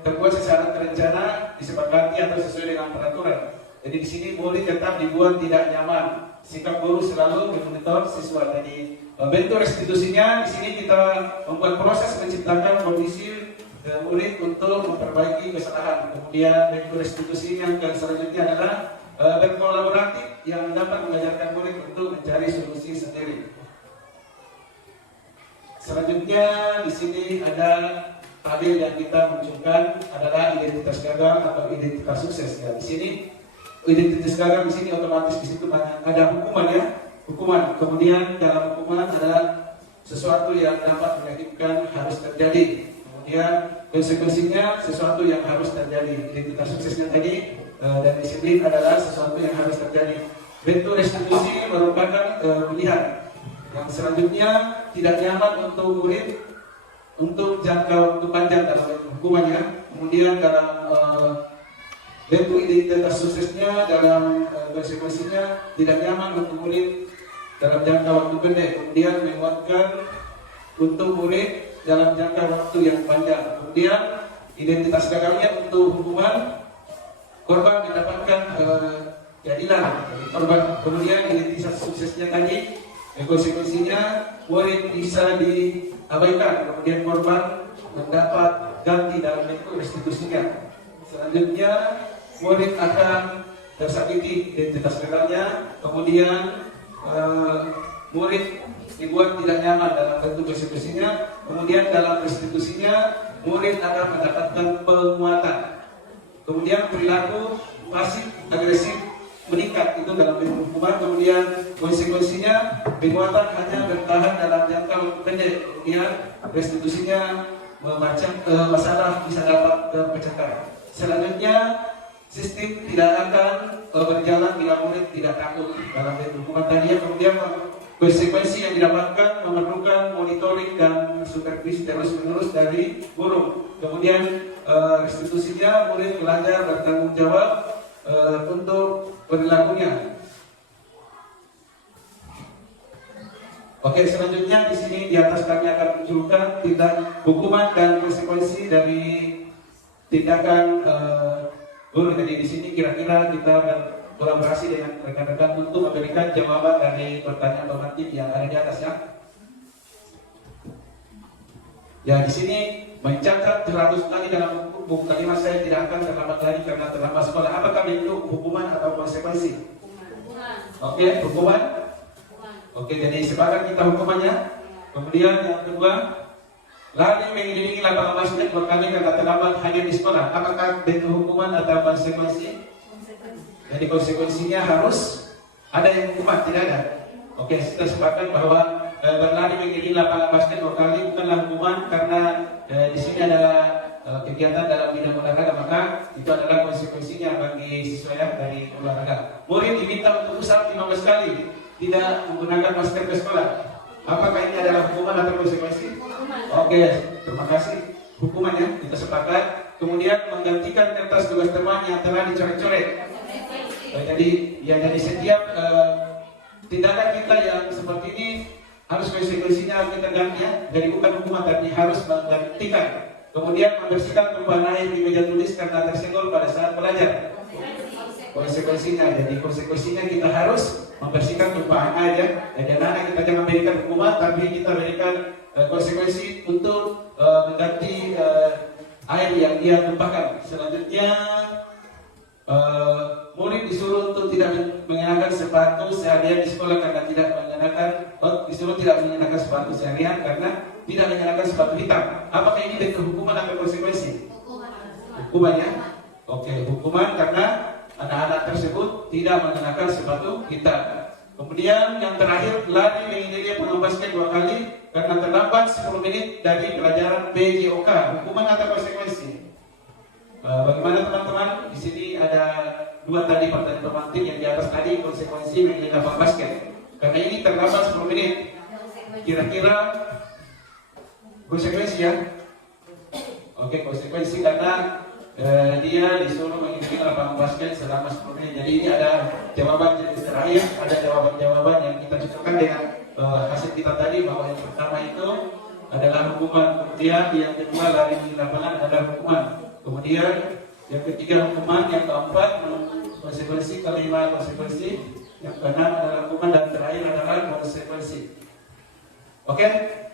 terbuat secara terencana, disepakati atau sesuai dengan peraturan. Jadi di sini murid tetap dibuat tidak nyaman. Sikap guru selalu memonitor siswa. Jadi bentuk restitusinya di sini kita membuat proses menciptakan kondisi murid untuk memperbaiki kesalahan. Kemudian bentuk restitusi yang selanjutnya adalah berkolaboratif yang dapat mengajarkan murid untuk mencari solusi sendiri. Selanjutnya di sini ada tabel yang kita munculkan adalah identitas gagal atau identitas sukses. Ya, di sini identitas gagal di sini otomatis di situ ada hukuman ya, hukuman. Kemudian dalam hukuman ada sesuatu yang dapat meyakinkan harus terjadi. Kemudian konsekuensinya sesuatu yang harus terjadi. Identitas suksesnya tadi dan disiplin adalah sesuatu yang harus terjadi. Bentuk restitusi merupakan pilihan. Yang selanjutnya tidak nyaman untuk murid untuk jangka waktu panjang dalam hukumannya. Kemudian dalam bentuk identitas suksesnya dalam konsekuensinya tidak nyaman untuk murid dalam jangka waktu pendek. Kemudian menguatkan untuk murid dalam jangka waktu yang panjang. Kemudian identitas gagalnya untuk hukuman korban mendapatkan keadilan korban. Kemudian identitas suksesnya tadi konsekuensinya murid bisa diabaikan. Kemudian korban mendapat ganti dalam bentuk restitusinya. Selanjutnya murid akan tersakiti identitas gagalnya. Kemudian murid dibuat tidak nyaman dalam bentuk restitusinya. Kemudian dalam restitusinya murid akan mendapatkan penguatan. Kemudian perilaku pasif agresif meningkat itu dalam bentuk hukuman. Kemudian konsekuensinya penguatan hanya bertahan dalam jangka waktu pendek. Kemudian restitusinya memacam masalah bisa dapat terpecahkan. Selanjutnya sistem tidak akan berjalan bila murid tidak takut dalam bentuk hukuman tadi. Kemudian konsekuensi yang didapatkan memerlukan monitoring dan supervisi terus-menerus dari guru. Kemudian restitusinya murid belajar bertanggung jawab untuk perilakunya. Oke, selanjutnya di sini di atas kami akan munculkan tindak hukuman dan konsekuensi dari tindakan guru. Jadi di sini kira-kira kita kolaborasi dengan rekan-rekan untuk memberikan jawaban dari pertanyaan normatif yang ada di atas ya. Ya, di sini mencatat 100 kali dalam buku kalimat saya tidak akan terlambat lagi karena terlambat sekolah. Apakah bentuk hukuman atau konsekuensi? Oke, hukuman. Oke, jadi sekarang kita hukumannya. Kemudian yang kedua, lari mengelilingi lapangan basket berkali karena terlambat hanya di sekolah. Apakah bentuk hukuman atau konsekuensi? Jadi konsekuensinya harus ada yang hukuman, tidak ada. Oke, kita sepakat bahwa berlari mengelilingi lapangan basket berkali bukanlah hukuman karena di sini adalah kegiatan dalam bidang olahraga, maka itu adalah konsekuensinya bagi siswa yang dari olahraga. Murid diminta untuk usap 15 kali tidak menggunakan masker ke sekolah. Apakah ini adalah hukuman atau konsekuensi? Oke, terima kasih. Hukumannya kita sepakat. Kemudian menggantikan kertas tugas teman yang telah dicoret-coret. Jadi setiap tindakan kita yang seperti ini harus konsekuensinya kita ganti ya. Jadi bukan hukuman tapi harus menggantikan. Kemudian membersihkan tumpahan air di meja tulis karena tersenggol pada saat belajar. konsekuensinya. Jadi konsekuensinya kita harus membersihkan tumpahan air. Jadi anak-anak kita jangan berikan hukuman, tapi kita berikan konsekuensi untuk mengganti air yang dia tumpahkan. Selanjutnya murid disuruh untuk tidak mengenakan sepatu seharian di sekolah karena tidak mengenakan disuruh tidak mengenakan sepatu seharian karena tidak mengenakan sepatu hitam. Apakah ini bentuk hukuman atau konsekuensi? Hukuman ya? Oke, hukuman karena anak-anak tersebut tidak mengenakan sepatu hitam. Kemudian yang terakhir, lari menghindari pemain basket 2 kali karena terlambat 10 menit dari pelajaran PJOK. Hukuman atau konsekuensi? Bagaimana teman-teman? Di sini ada 2 tadi pertanyaan pemantik yang di atas tadi konsekuensi menghindari lapangan basket. Karena ini terlambat 10 menit. Kira-kira konsekuensi ya? Oke, konsekuensi karena dia disuruh mengikuti lapangan basket selama 10 menit. Jadi ini ada jawaban terakhir, ada jawaban-jawaban yang kita cocokkan dengan hasil kita tadi, bahwa yang pertama itu adalah hukuman, kemudian yang kedua lari di lapangan adalah hukuman, kemudian yang ketiga hukuman, yang keempat konsekuensi, kelima konsekuensi, yang keenam adalah hukuman, dan terakhir adalah konsekuensi. Oke,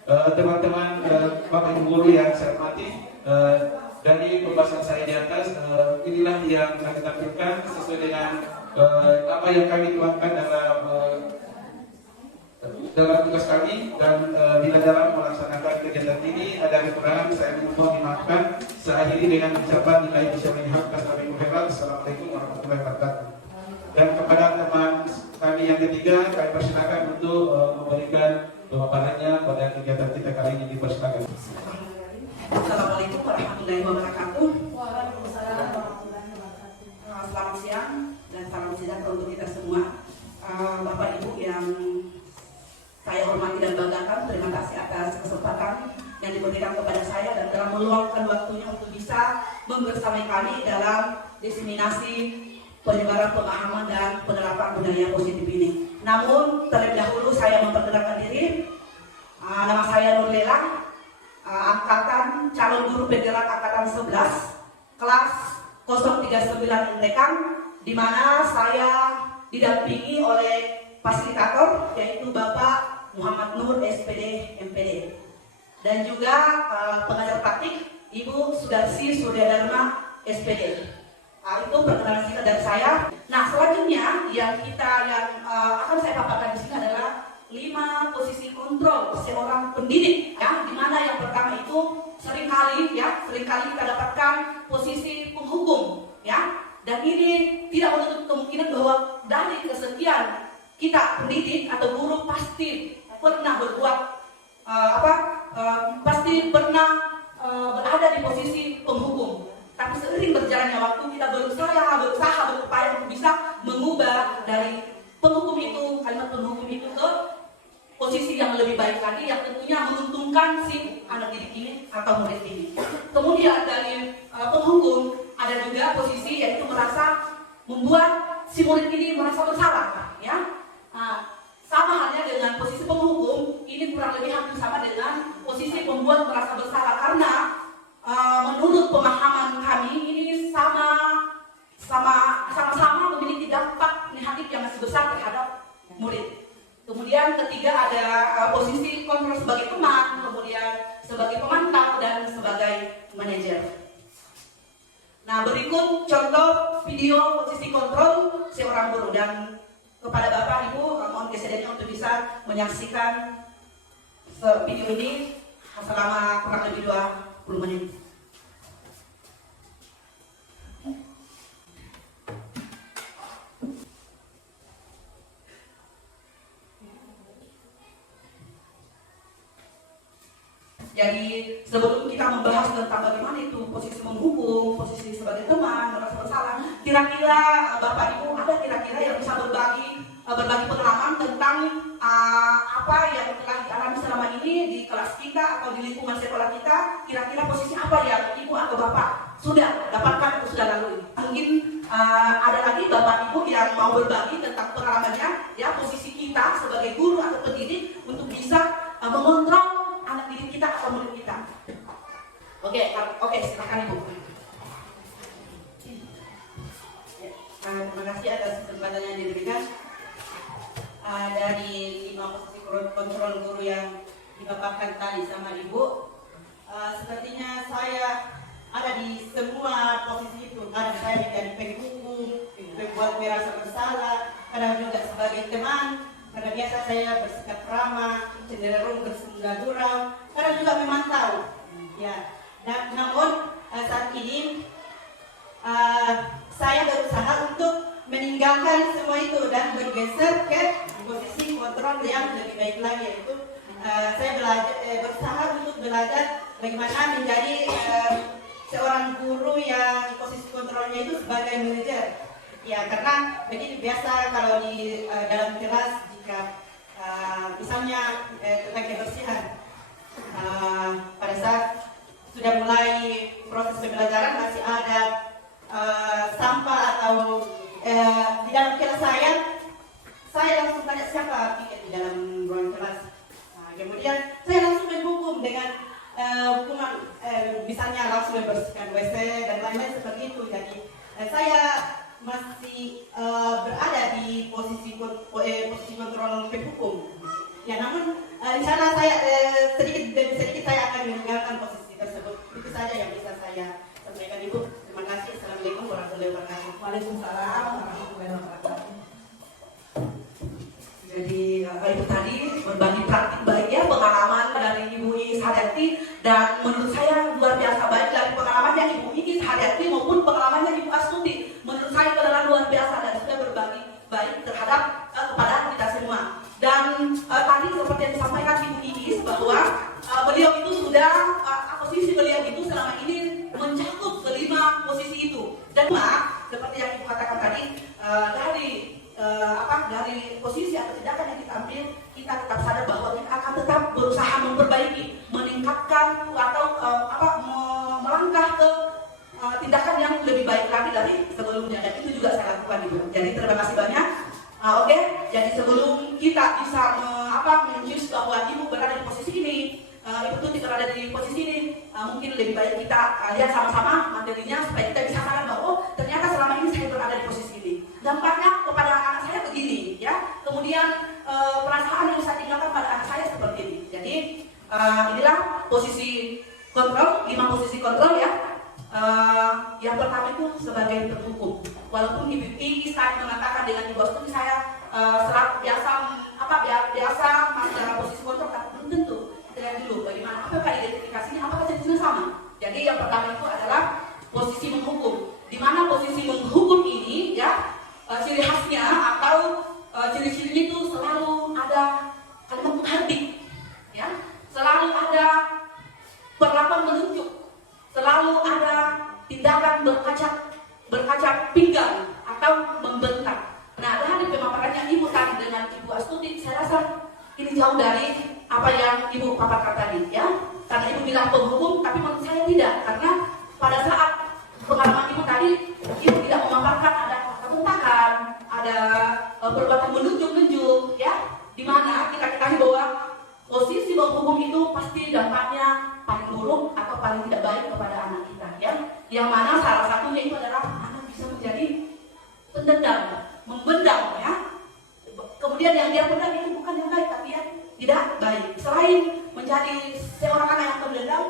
teman-teman, Bapak Ibu guru yang saya hormati, dari pembahasan saya di atas, inilah yang kami tampilkan sesuai dengan apa yang kami tuangkan dalam tugas kami, dan bila dalam melaksanakan kegiatan ini ada kekurangan saya mohon dimaafkan. Saya akhiri dengan ucapan nilai bisa melihat kami khairan. Assalamualaikum warahmatullahi wabarakatuh. Dan kepada teman kami yang ketiga, kami persilakan untuk memberikan pemaparannya pada kegiatan kita kali ini. Dipersilakan. Assalamualaikum warahmatullahi wabarakatuh. Waalaikumsalam warahmatullahi wabarakatuh. Selamat siang dan salam sejahtera untuk kita semua. Bapak Ibu yang saya hormati dan banggakan, terima kasih atas kesempatan yang diberikan kepada saya dan telah meluangkan waktunya untuk bisa membersamai kami dalam diseminasi penyebaran pemahaman dan penerapan budaya positif ini. Namun terlebih dahulu saya memperkenalkan diri. Nama saya Nurlela, angkatan calon guru penggerak angkatan 11 kelas 039 Intekan, di mana saya didampingi oleh fasilitator yaitu Bapak Muhammad Nur SPD MPD, dan juga pengajar praktik Ibu Sudarsi Suryadharma SPD. Itu perkenalan singkat dari saya. Nah, selanjutnya yang akan saya paparkan di sini adalah 5 posisi kontrol seorang pendidik, ya, di mana yang pertama itu seringkali kita dapatkan posisi penghukum, ya, dan ini tidak menutup kemungkinan bahwa dari kesekian kita pendidik atau guru pasti pernah berbuat pasti pernah berada di posisi penghukum. Tapi seiring berjalannya waktu kita berusaha berupaya untuk bisa mengubah dari penghukum itu, kalimat penghukum itu ke posisi yang lebih baik lagi, yang tentunya menguntungkan si anak didik ini atau murid ini. Kemudian dari penghukum ada juga posisi yaitu membuat si murid ini merasa bersalah, ya. Sama halnya dengan posisi penghukum, ini kurang lebih hampir sama dengan posisi pembuat merasa bersalah, karena menurut pemahaman kami ini sama-sama memiliki dampak negatif yang masih besar terhadap murid. Kemudian ketiga ada posisi kontrol sebagai teman, kemudian sebagai pemantau, dan sebagai manajer. Nah, berikut contoh video posisi kontrol seorang guru, dan kepada Bapak Ibu mohon kesediaannya untuk bisa menyaksikan video ini selama kurang lebih 20 menit. Jadi sebelum kita membahas tentang bagaimana itu posisi menghukum, posisi sebagai teman, merasa bersalah, kira-kira Bapak Ibu ada kira-kira yang bisa berbagi pengalaman tentang apa yang telah dialami selama ini di kelas kita atau di lingkungan sekolah kita, kira-kira posisi apa yang Ibu atau Bapak sudah dapatkan atau sudah lalui. Mungkin ada lagi Bapak Ibu yang mau berbagi tentang pengalamannya, ya, posisi kita sebagai guru atau pendidik untuk bisa mengontrol anak didik kita atau murid kita. Oke, silakan Ibu. Terima kasih. kontrol guru yang dipaparkan tadi sama Ibu. Sepertinya saya ada di semua posisi itu. Kadang saya menjadi penghukum, membuat merasa bersalah, kadang juga sebagai teman, karena biasa saya bersikap ramah, cenderung bersungguh gurau, kadang juga memantau. Ya, namun saat ini saya berusaha untuk meninggalkan semua itu dan bergeser ke posisi kontrol yang lebih baik lagi, yaitu saya berusaha untuk belajar bagaimana menjadi seorang guru yang posisi kontrolnya itu sebagai manajer. Ya, karena begini biasa kalau di dalam kelas jika misalnya tentang kebersihan pada saat sudah mulai proses pembelajaran masih ada sampah atau di dalam kelas saya langsung tanya siapa piket di dalam ruang kelas. Kemudian saya langsung menghukum dengan hukuman misalnya langsung membersihkan WC dan lain-lain seperti itu. Jadi saya masih berada di posisi kontrol penghukum. Ya, namun insya Allah saya sedikit demi sedikit saya akan meninggalkan posisi tersebut. Itu saja yang bisa saya sampaikan, Ibu. Terima kasih. Assalamualaikum warahmatullahi wabarakatuh. Waalaikumsalam warahmatullahi wabarakatuh. Jadi Ibu tadi berbagi praktik baik ya, pengalaman dari Ibu Iis Haryati, dan menurut saya luar biasa baik dari pengalamannya Ibu Iis Haryati maupun pengalamannya Ibu Astuti. Menurut saya adalah luar biasa dan sudah berbagi baik terhadap kepada kita semua. Dan tadi seperti yang disampaikan Ibu Iis bahwa beliau itu sudah posisi beliau itu selama ini mencakup kelima posisi itu. Dan seperti yang Ibu katakan tadi dari posisi atau tindakan yang kita ambil, kita tetap sadar bahwa kita akan tetap berusaha memperbaiki, meningkatkan atau melangkah ke tindakan yang lebih baik lagi dari sebelumnya, dan itu juga saya lakukan, Ibu. Jadi terima kasih banyak. Oke. Jadi sebelum kita bisa menjus bahwa Ibu berada di posisi ini, Ibu Tuti berada di posisi ini, mungkin lebih baik kita lihat sama-sama materinya supaya kita bisa sadar bahwa ternyata selama ini saya berada di posisi ini. Dampaknya kepada anak saya begini, ya. Kemudian perasaan yang saya tinggalkan pada anak saya seperti ini. Jadi inilah posisi kontrol, 5 posisi kontrol ya. Yang pertama itu sebagai penghukum. Walaupun Ibu Iis tadi mengatakan dengan Ibu Astuti saya biasa dalam posisi kontrol, tapi belum tentu. Kita lihat dulu bagaimana, apakah identifikasinya, apakah jenisnya sama. Jadi yang pertama itu adalah posisi menghukum. Di mana posisi menghukum ini ya, ciri khasnya atau ciri-cirinya itu selalu ada kalimat menghardik, ya, selalu ada perlakuan menunjuk, selalu ada tindakan berkaca pinggang atau membentak. Nah, dari pemaparannya Ibu tadi dengan Ibu Astuti, saya rasa ini jauh dari apa yang Ibu paparkan tadi, ya. Karena Ibu bilang penghukum, tapi menurut saya tidak, karena pada saat pengalaman Ibu tadi, Ibu tidak memaparkan ada kebentakan, ada perbuatan menunjuk-nunjuk, ya, di mana kita ketahui bahwa posisi menghukum itu pasti dampaknya paling buruk atau paling tidak baik kepada anak kita, ya. Yang mana salah satunya itu adalah anak bisa menjadi pendendam, membendam, ya. Kemudian yang dia pendam itu bukan yang baik, tapi yang tidak baik. Selain menjadi seorang anak yang pendendam,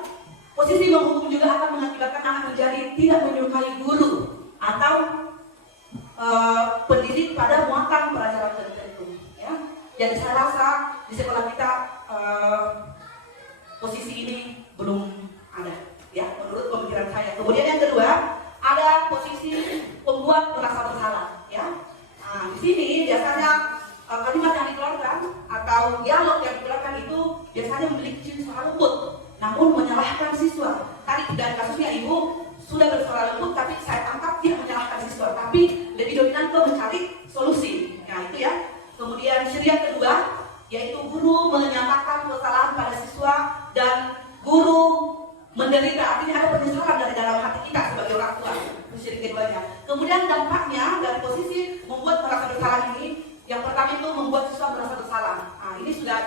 posisi menghukum juga akan mengakibatkan anak menjadi tidak menyukai guru atau pendidik pada muatan pelajaran tertentu, ya. Jadi saya rasa di sekolah kita posisi ini belum ada, ya, menurut pemikiran saya. Kemudian yang kedua, ada posisi pembuat merasa bersalah, ya. Nah, di sini biasanya kalimat yang dikeluarkan atau dialog yang dikeluarkan itu biasanya memiliki ciri suara lembut, namun menyalahkan siswa. Tadi dari kasusnya Ibu sudah bersuara lembut, tapi saya tangkap tidak menyalahkan siswa, tapi lebih dominan ke mencari solusi. Nah itu ya. Kemudian ciri yang kedua, yaitu guru menyatakan kesalahan pada siswa dan guru menderita. Artinya ada penyesalan dari dalam hati kita sebagai orang tua. Itu ciri keduanya. Kemudian dampaknya dari posisi membuat merasa bersalah ini, yang pertama itu membuat siswa merasa bersalah. Nah ini sudah,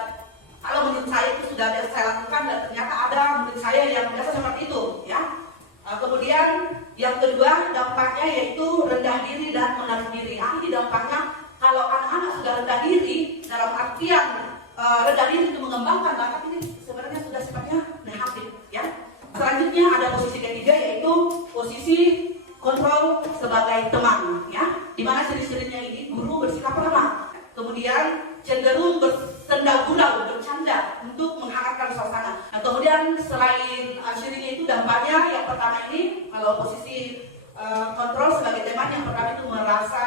kalau menurut saya itu sudah biasa saya lakukan, dan ternyata ada menurut saya yang biasa seperti itu, ya. Kemudian yang kedua dampaknya yaitu rendah diri dan menarik diri. Ini dampaknya kalau anak-anak sudah rendah diri dalam artian rendah diri untuk mengembangkan bakat ini sebenarnya sudah sifatnya negatif ya. Selanjutnya ada posisi ketiga yaitu posisi kontrol sebagai teman ya, di mana ciri-cirinya ini guru bersikap ramah, kemudian cenderung bersenda gurau, bercanda untuk menghangatkan suasana. Nah, kemudian selain cirinya itu dampaknya yang pertama ini kalau posisi kontrol sebagai teman, yang pertama itu merasa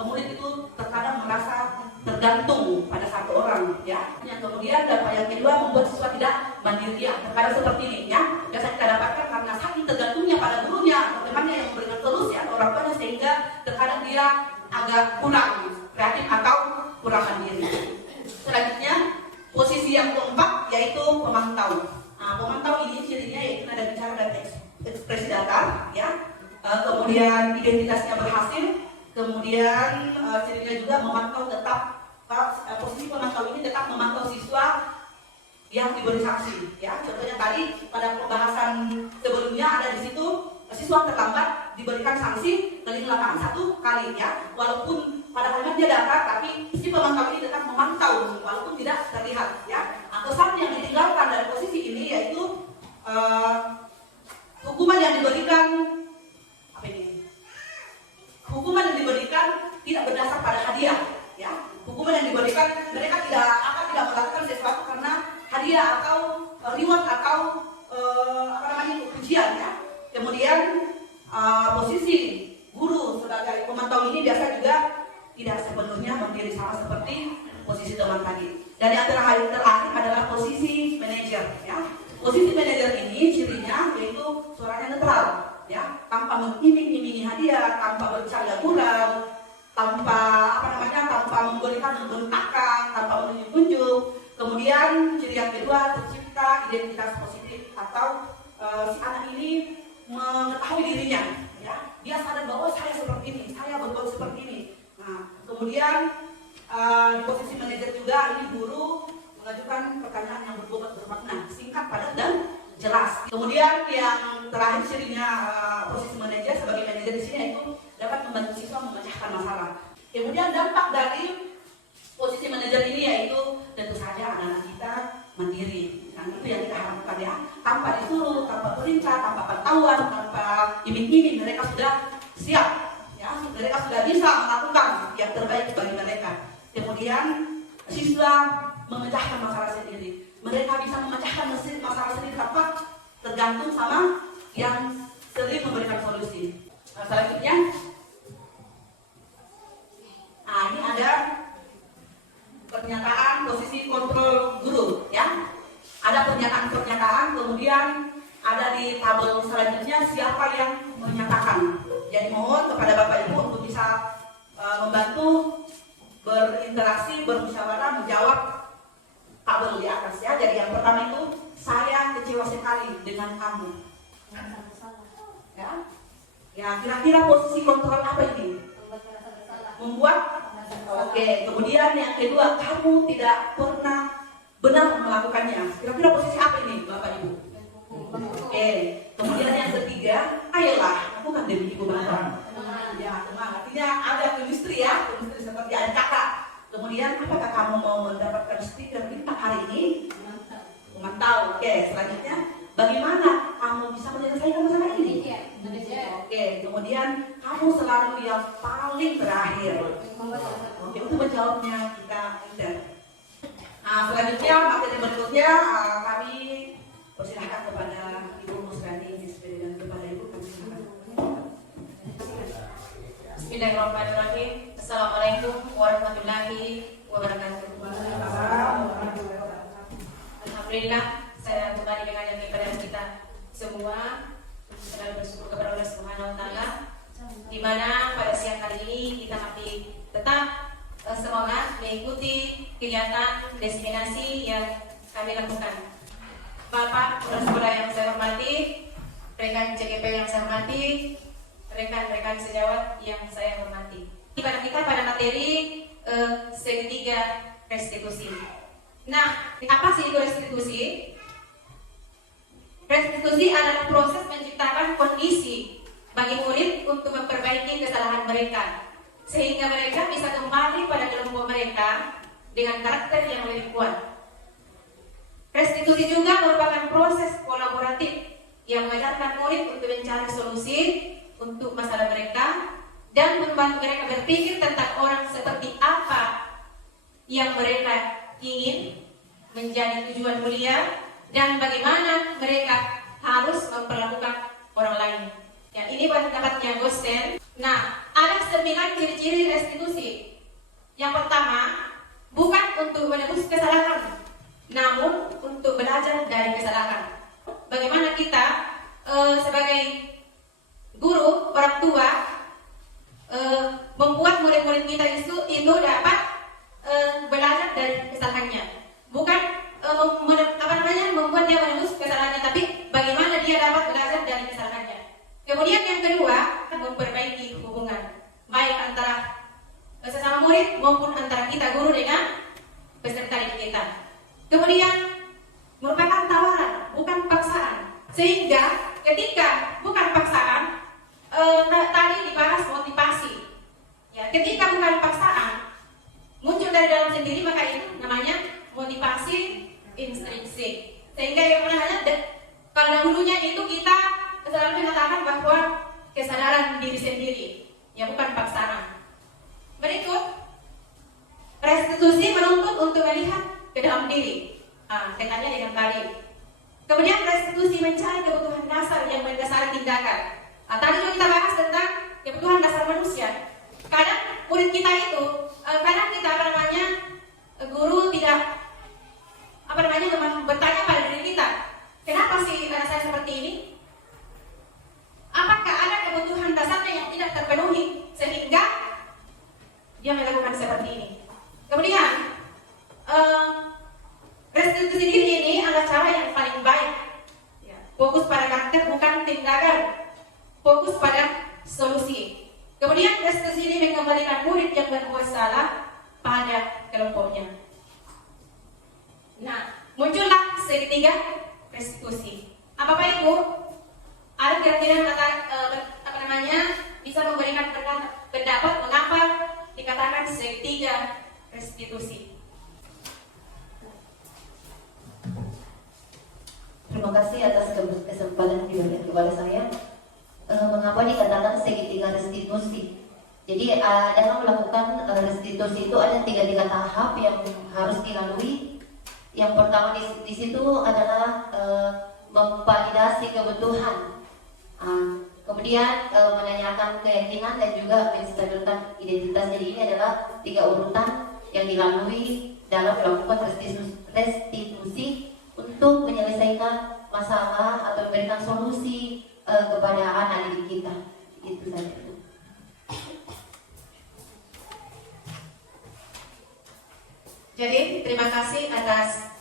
murid itu terkadang merasa tergantung pada satu orang ya. Yang kemudian dampak yang kedua membuat siswa tidak mandiri. Terkadang seperti ini ya. Biasa kita dapatkan karena saking tergantungnya pada gurunya atau temannya yang memberikan solusi atau orang tuanya, sehingga terkadang dia agak kurang kreatif atau kurang mandiri. Selanjutnya posisi yang keempat yaitu pemantau. Nah, pemantau ini cirinya yaitu nada bicara dan ekspresi datar ya. Kemudian identitasnya berhasil. Kemudian cirinya juga memantau tetap, posisi pemantau ini tetap memantau siswa yang diberi sanksi ya. Contohnya tadi pada pembahasan sebelumnya ada di situ siswa terlambat diberikan sanksi keliling lapangan 1 kali ya. Walaupun pada kalimat dia datar, tapi si pemantau ini tetap memantau walaupun tidak terlihat ya. Kesan yang ditinggalkan dari posisi ini yaitu hukuman yang diberikan hukuman yang diberikan tidak berdasar pada hadiah ya. Hukuman yang diberikan mereka tidak melakukan sesuatu karena hadiah atau reward atau pujian ya. Kemudian posisi guru sebagai pemantau ini biasa juga tidak sepenuhnya mandiri sama seperti posisi teman tadi. Dan yang terakhir adalah posisi manajer ya. Posisi manajer ini cirinya yaitu suaranya netral ya, tanpa mengiming-imingi hadiah, tanpa bercanda gurau, tanpa memberikan bentakan, tanpa menunjuk-nunjuk. Kemudian ciri yang kedua tercipta identitas positif atau si anak ini mengetahui dirinya ya. Dia sadar bahwa saya seperti ini, saya berbuat seperti ini. Nah, kemudian di posisi manajer juga ini guru mengajukan pertanyaan yang berbobot bermakna, singkat, padat dan jelas. Kemudian yang terakhir cirinya posisi manajer sebagai manajer di sini itu dapat membantu siswa memecahkan masalah. Kemudian dampak dari posisi manajer ini yaitu tentu saja anak-anak kita mandiri. Nah, itu yang kita harapkan ya. Tanpa disuruh, tanpa perintah, tanpa pantauan, tanpa iming-iming, mereka sudah siap ya. Mereka sudah bisa melakukan yang terbaik bagi mereka. Kemudian siswa memecahkan masalah sendiri. Mereka bisa memecahkan masalah sendiri tanpa tergantung sama yang sering memberikan solusi. Selanjutnya, ini ada pernyataan posisi kontrol guru ya. Ada pernyataan, kemudian ada di tabel selanjutnya siapa yang menyatakan. Jadi mohon kepada Bapak Ibu untuk bisa membantu berinteraksi, bermusyawarah, menjawab tabel di atas ya. Jadi yang pertama itu, saya kecewa sekali dengan kamu ya. Ya, kira-kira posisi kontrol apa ini? Membuat oke. Kemudian yang kedua, kamu tidak pernah benar melakukannya. Kira-kira posisi apa ini Bapak Ibu? Oke. Kemudian yang ketiga, ayolah lakukan demi ibu bapak. Ya, teman. Artinya ada chemistry ya, chemistry seperti adik kakak. Kemudian apakah kamu mau mendapatkan stiker bintang hari ini? Memantau. Oke, selanjutnya bagaimana kamu bisa menyelesaikan masalah ini? Oke, kemudian kamu selalu yang paling terakhir. Oke, untuk menjawabnya kita enter. Nah, selanjutnya materi berikutnya kami persilahkan kepada Ibu Musrani dan kepada Ibu kami silakan. Bismillahirrahmanirrahim. Assalamualaikum warahmatullahi wabarakatuh. Alhamdulillah, saya kembali mengajak kepada kita semua selalu bersyukur kepada Allah Subhanahu wa taala, di mana pada siang kali ini kita masih tetap semangat mengikuti kegiatan destinasi yang kami lakukan. Bapak, saudara yang saya hormati, rekan CGP yang saya hormati, rekan-rekan sejawat yang saya hormati. Kita pada materi segitiga restitusi. Nah, apa sih itu restitusi? Restitusi adalah proses menciptakan kondisi bagi murid untuk memperbaiki kesalahan mereka, sehingga mereka bisa kembali pada kelompok mereka dengan karakter yang lebih kuat. Restitusi juga merupakan proses kolaboratif yang mengajarkan murid untuk mencari solusi untuk masalah mereka dan membantu mereka berpikir tentang orang seperti apa yang mereka ingin menjadi tujuan mulia dan bagaimana mereka harus memperlakukan orang lain. Ya, ini pendapatnya Gosten. Nah, ada 9 ciri-ciri restitusi. Yang pertama, bukan untuk menebus kesalahan, namun untuk belajar dari kesalahan. Bagaimana kita sebagai guru, orang tua, membuat murid-murid kita itu dapat belajar dari kesalahannya, bukan membuat dia menebus kesalahannya, tapi bagaimana dia dapat belajar dari kesalahannya. Kemudian yang kedua, memperbaiki hubungan baik antara sesama murid maupun antara kita guru dengan peserta didik kita. Kemudian merupakan tawaran, bukan paksaan. Sehingga ketika bukan paksaan, tadi dibahas motivasi. Ya, ketika bukan paksaan, muncul dari dalam sendiri, maka itu namanya motivasi intrinsik. Sehingga yang namanya kalau dahulunya itu kita selalu mengatakan bahwa kesadaran diri sendiri, ya bukan paksaan. Berikut, restitusi menuntut untuk melihat ke dalam diri. Kaitannya dengan tadi. Kemudian restitusi mencari kebutuhan dasar yang mendasari tindakan. Tadi juga kita bahas tentang kebutuhan dasar manusia. Kadang murid kita itu, kadang kita guru tidak bertanya pada diri kita, kenapa sih saya seperti ini? Apakah ada kebutuhan dasarnya yang tidak terpenuhi sehingga dia melakukan seperti ini? Kemudian restitusi diri ini adalah cara yang paling baik. Ya, fokus pada karakter bukan tindakan, fokus pada solusi. Kemudian restitusi ini mengembalikan murid yang berbuat salah pada kelompoknya. Nah, muncullah segitiga restitusi. Apa Ibu? Ada kira-kira bisa memberikan pendapat mengapa dikatakan segitiga restitusi? Terima kasih atas kesempatan yang diberikan kepada saya. Mengapa dikatakan segitiga restitusi? Jadi dalam melakukan restitusi itu ada 3 tahap yang harus dilalui. Yang pertama di situ adalah memvalidasi kebutuhan, kemudian menanyakan keyakinan dan juga menstabilkan identitas. Jadi ini adalah 3 urutan yang dilalui dalam melakukan restitusi untuk menyelesaikan masalah atau memberikan solusi kepada anak didik kita. Itu saja. Jadi terima kasih atas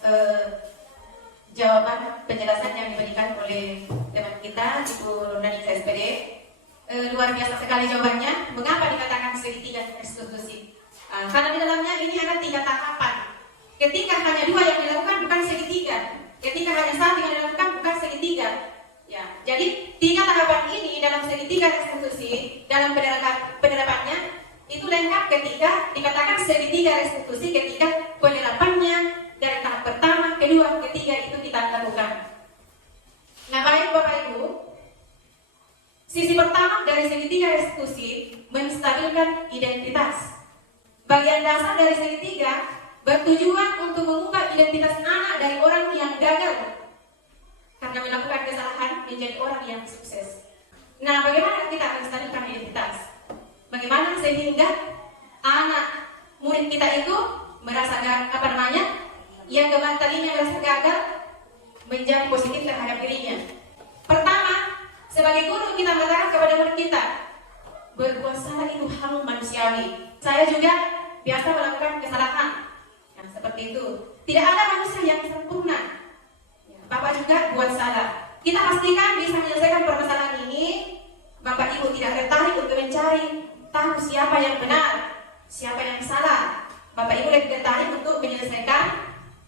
jawaban penjelasan yang diberikan oleh teman kita Ibu Nurani SPD. Luar biasa sekali jawabannya. Mengapa dikatakan segitiga restitusi? Karena di dalamnya ini ada 3 tahapan. Ketika hanya 2 yang dilakukan bukan segitiga. Ketika hanya 1 yang dilakukan bukan segitiga. Ya, jadi 3 tahapan ini dalam segitiga restitusi dalam penerapannya itu lengkap ketika dikatakan segitiga restitusi, ketika penerapannya dari tahap pertama, kedua, ketiga itu kita lakukan. Nah, baik Bapak Ibu, sisi pertama dari segitiga restitusi menstabilkan identitas. Bagian dasar dari segitiga bertujuan untuk mengubah identitas anak dari orang yang gagal karena melakukan kesalahan menjadi orang yang sukses. Nah, bagaimana kita menstabilkan identitas? Bagaimana sehingga anak murid kita itu merasa yang tadinya merasa gagal menjadi positif terhadap dirinya. Pertama, sebagai guru kita mengatakan kepada murid kita, berbuat salah itu hal manusiawi. Saya juga biasa melakukan kesalahan. Nah, seperti itu. Tidak ada manusia yang sempurna. Bapak juga buat salah. Kita pastikan bisa menyelesaikan permasalahan ini. Bapak Ibu tidak tertarik untuk mencari tahu siapa yang benar, siapa yang salah. Bapak Ibu lebih tertarik untuk menyelesaikan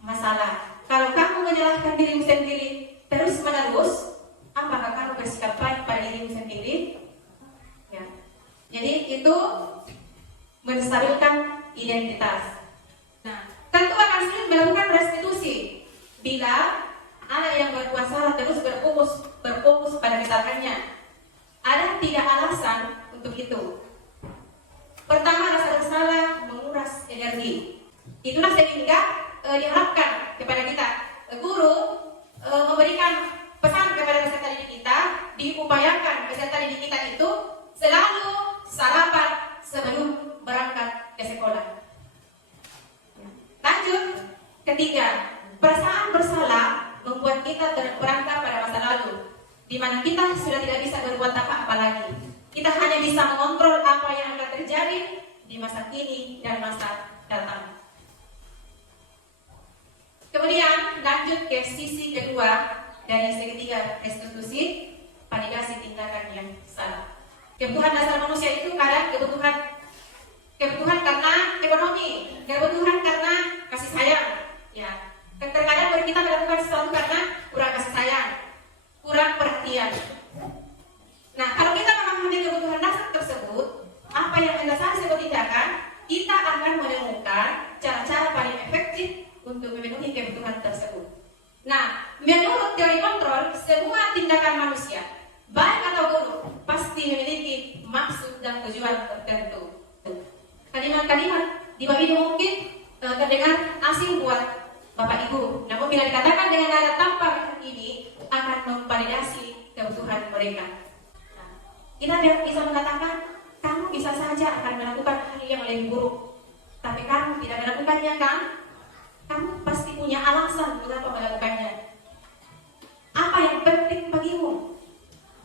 masalah. Kalau kamu menyalahkan dirimu sendiri terus menerus, apakah kamu bersikap baik pada dirimu sendiri? Ya. Jadi itu menstabilkan identitas. Nah, tentu akan sulit melakukan restitusi bila anak yang berbuat salah terus berfokus pada kesalahannya. Ada 3 alasan untuk itu. Pertama, rasa bersalah menguras energi. Itulah sehingga diharapkan kepada kita guru memberikan pesan kepada peserta didik kita, diupayakan peserta didik kita itu selalu sarapan sebelum berangkat ke sekolah. Lanjut, ketiga, perasaan bersalah membuat kita terperangkap pada masa lalu, di mana kita sudah tidak bisa berbuat apa-apa lagi. Kita hanya bisa mengontrol apa yang akan terjadi di masa kini dan masa datang. Kemudian lanjut ke sisi kedua dari segitiga restitusi, validasi tindakan yang salah. Kebutuhan dasar manusia itu kadang kebutuhan karena ekonomi, kebutuhan karena kasih sayang. Ya, terkadang kita melakukan sesuatu karena kurang kasih sayang, kurang perhatian. Nah, kalau kita memahami kebutuhan dasar tersebut, apa yang mendasari sebuah tindakan, kita akan menemukan cara-cara paling efektif untuk memenuhi kebutuhan tersebut. Nah, menurut teori kontrol, semua tindakan manusia, baik atau buruk, pasti memiliki maksud dan tujuan tertentu. Kalimat-kalimat di bawah ini mungkin terdengar asing buat Bapak Ibu. Namun bila dikatakan dengan nada tanpa ini akan memvalidasi kebutuhan mereka. Nah, kita bisa mengatakan kamu bisa saja akan melakukan hal yang lebih buruk, tapi kamu tidak melakukannya kan? Kamu pasti punya alasan mengapa melakukannya. Apa yang penting bagimu?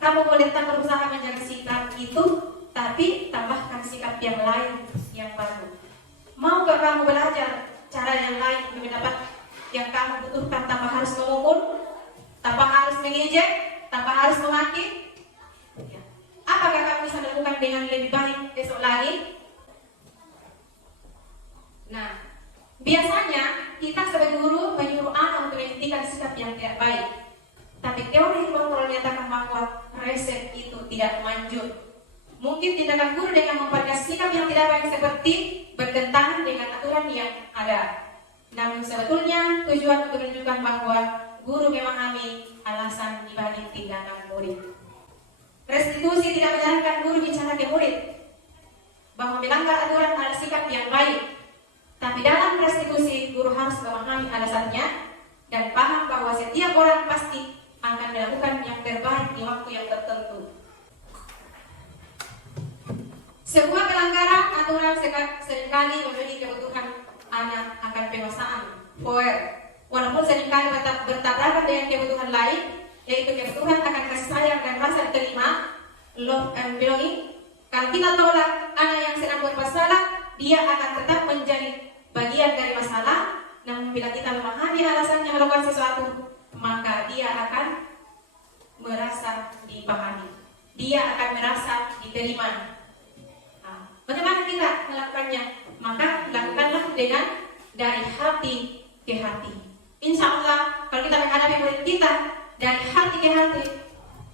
Kamu boleh tak berusaha menjaga sikap itu, tapi tambahkan sikap yang lain yang baru. Maukah kamu belajar cara yang lain untuk mendapat yang kamu butuhkan tanpa harus memukul, tanpa harus mengejek, tanpa harus memaki? Ya. Apakah kamu bisa melakukan dengan lebih baik besok lagi? Nah, biasanya kita sebagai guru menyuruh anak untuk menghentikan sikap yang tidak baik. Tapi teori kontrol menyatakan bahwa resep itu tidak manjur. Mungkin tindakan guru dengan mempergas sikap yang tidak baik seperti bertentangan dengan aturan yang ada. Namun sebetulnya tujuan untuk menunjukkan bahwa guru memahami alasan dibalik tindakan murid. Restitusi tidak menyarankan guru bicara ke murid bahwa melanggar aturan adalah sikap yang baik. Tapi dalam restitusi, guru harus memahami alasannya dan paham bahwa setiap orang pasti akan melakukan yang terbaik di waktu yang tertentu. Sebuah pelanggaran aturan seringkali memiliki kebutuhan anak akan penguasaan, walaupun seringkali bertabrakan dengan kebutuhan lain, yaitu kebutuhan akan kasih sayang dan rasa diterima, love and belonging. Kalau kita tolak anak yang sedang berbuat salah, dia akan tetap menjadi bagian dari masalah. Namun bila kita memahami alasannya melakukan sesuatu, maka dia akan merasa dipahami, dia akan merasa diterima. Nah, bagaimana kita melakukannya? Maka lakukanlah dengan dari hati ke hati. Insya Allah kalau kita menghadapi murid kita dari hati ke hati,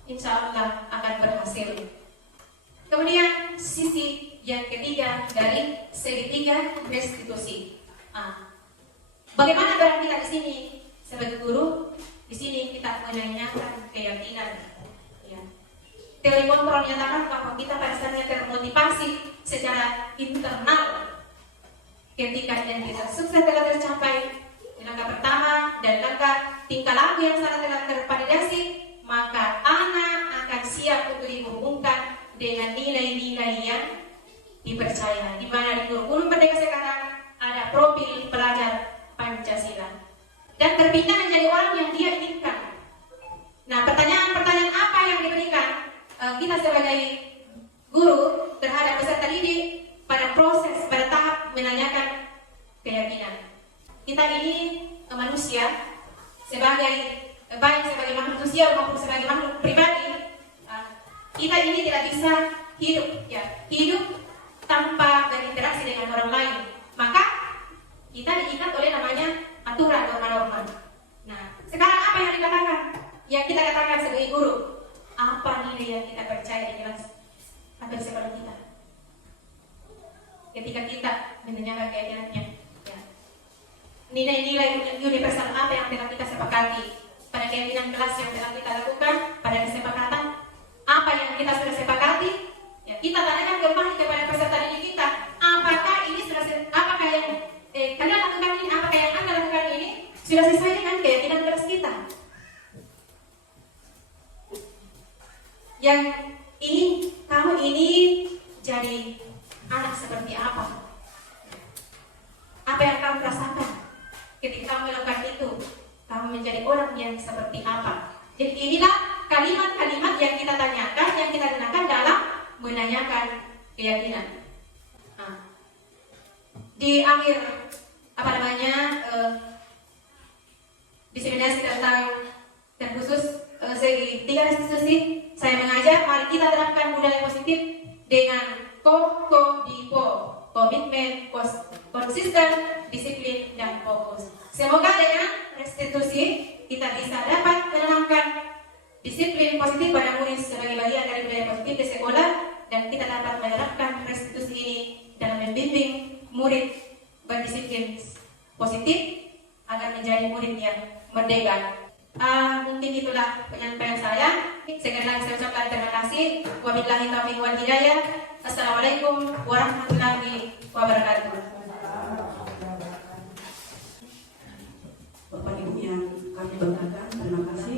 insya Allah akan berhasil. Kemudian sisi yang ketiga dari segitiga restitusi. Bagaimana peran kita di sini sebagai guru? Di sini kita menanyakan keyakinan. Ya. Teori kontrol menyatakan bahwa kita pada dasarnya termotivasi secara internal ketika identitas sukses telah tercapai. Langkah pertama dan langkah tingkah laku yang salah telah tervalidasi, maka anak akan siap untuk dihubungkan dengan nilai-nilai yang dipercaya. Di mana di kurikulum Merdeka sekarang ada profil pelajar Pancasila dan berpindah menjadi orang yang dia inginkan. Nah, pertanyaan-pertanyaan apa yang diberikan kita sebagai guru terhadap peserta didik pada proses, pada tahap menanyakan keyakinan. Kita ini manusia sebagai baik sebagai makhluk sosial maupun sebagai makhluk pribadi, kita ini tidak bisa hidup tanpa berinteraksi dengan orang lain. Maka kita diikat oleh namanya aturan, norma-norma. Nah, sekarang apa yang dikatakan? Yang kita katakan sebagai guru, apa nilai yang kita percaya di kelas atau di sekolah kita? Ketika kita mendengarkan keyakinannya, ya. nilai-nilai universal apa yang telah kita sepakati, pada keyakinan kelas yang telah kita lakukan, pada kesepakatan apa yang kita sudah sepakati, ya, kita tanyakan kembali kepada peserta didik kita, apakah ini sudah apakah yang kalian lakukan ini, apakah yang Anda lakukan ini sudah sesuai dengan keyakinan kelas kita. Yang kamu ini jadi anak seperti apa? Apa yang kamu rasakan ketika kamu melakukan itu? Kamu menjadi orang yang seperti apa? Jadi inilah kalimat-kalimat yang kita tanyakan, yang kita gunakan dalam menanyakan keyakinan. Nah, di akhir diseminasi tentang dan khusus segi 3 institusi, saya mengajak mari kita terapkan budaya positif dengan KODIPO, komitmen, konsisten, disiplin, dan fokus. Semoga dengan restitusi kita bisa dapat menanamkan disiplin positif pada murid sebagai bagian dari budaya positif di sekolah, dan kita dapat menerapkan restitusi ini dalam membimbing murid berdisiplin positif agar menjadi murid yang merdeka. Mungkin itulah penyampaian saya. Sekali lagi saya ucapkan terima kasih. Wabillahi taufiq wal hidayah. Assalamualaikum warahmatullahi wabarakatuh. Bapak Ibu yang kami banggakan, terima kasih.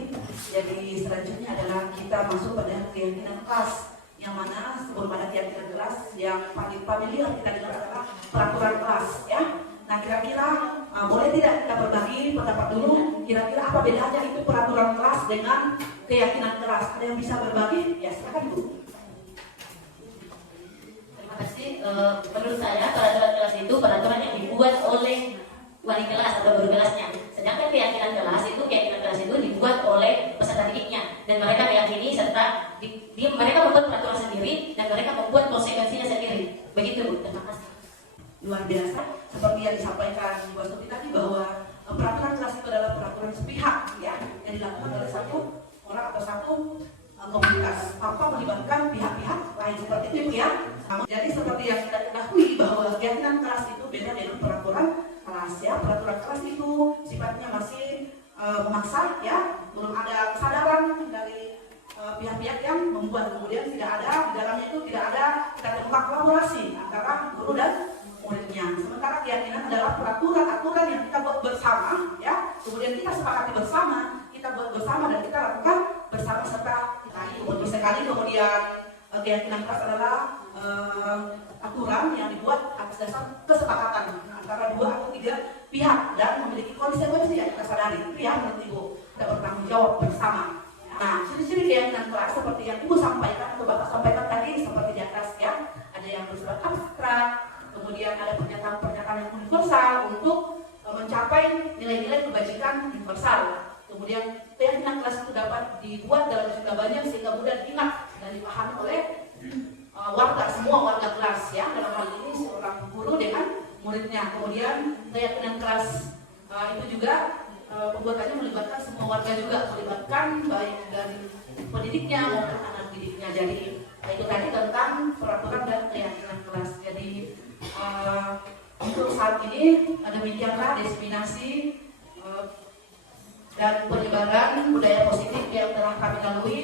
Jadi selanjutnya adalah kita masuk pada keyakinan kelas, yang mana sebelum ada keyakinan kelas yang paling familiar kita dengar adalah peraturan kelas, ya. Nah, kira-kira boleh tidak kita berbagi pendapat dulu? Kira-kira apa bedanya itu peraturan kelas dengan keyakinan kelas? Ada yang bisa berbagi? Ya, silakan Bu. Terima kasih. Menurut saya peraturan kelas itu peraturan yang dibuat oleh wali kelas atau guru kelasnya. Sedangkan keyakinan kelas itu dibuat oleh peserta didiknya, dan mereka meyakini serta mereka membuat peraturan sendiri dan mereka membuat konsekuensinya sendiri. Begitu Bu. Terima kasih. Luar biasa, seperti yang disampaikan Bu Astuti tadi bahwa peraturan kelas itu adalah peraturan sepihak, ya, yang dilakukan oleh satu orang atau satu komunitas tanpa melibatkan pihak-pihak lain, seperti itu ya. Jadi seperti yang kita ketahui bahwa keyakinan kelas itu beda dengan peraturan kelas, ya. Peraturan kelas itu sifatnya masih memaksa, ya, belum ada kesadaran dari pihak-pihak yang membuat, kemudian tidak ada di dalamnya itu tidak ada kita temukan kolaborasi antara guru dan muridnya. Sementara keyakinan adalah peraturan-aturan yang kita buat bersama, ya, kemudian kita sepakati bersama, kita buat bersama dan kita lakukan bersama serta sekali. Kemudian keyakinan kelas adalah aturan yang dibuat atas dasar kesepakatan antara 2 atau 3 pihak dan memiliki konsekuensi yang kita sadari. Itu ya, menurut Ibu, kita bertanggung jawab bersama. Nah, ciri-ciri keyakinan kelas seperti yang Ibu sampaikan atau Bapak sampaikan tadi seperti di atas, ya, ada yang bersifat abstrak, kemudian ada pernyataan-pernyataan yang universal untuk mencapai nilai-nilai kebajikan universal. Kemudian keyakinan kelas itu dapat dibuat dalam jumlah banyak sehingga mudah diingat dan dipahami oleh semua warga kelas, ya, dalam hal ini seorang guru dengan muridnya. Kemudian keyakinan kelas itu juga pembuatannya melibatkan semua warga juga, melibatkan baik dari pendidiknya maupun anak didiknya. Jadi itu tadi tentang peraturan dan keyakinan kelas. Jadi untuk saat ini demikianlah diseminasi dan penyebaran budaya positif yang telah kami lalui.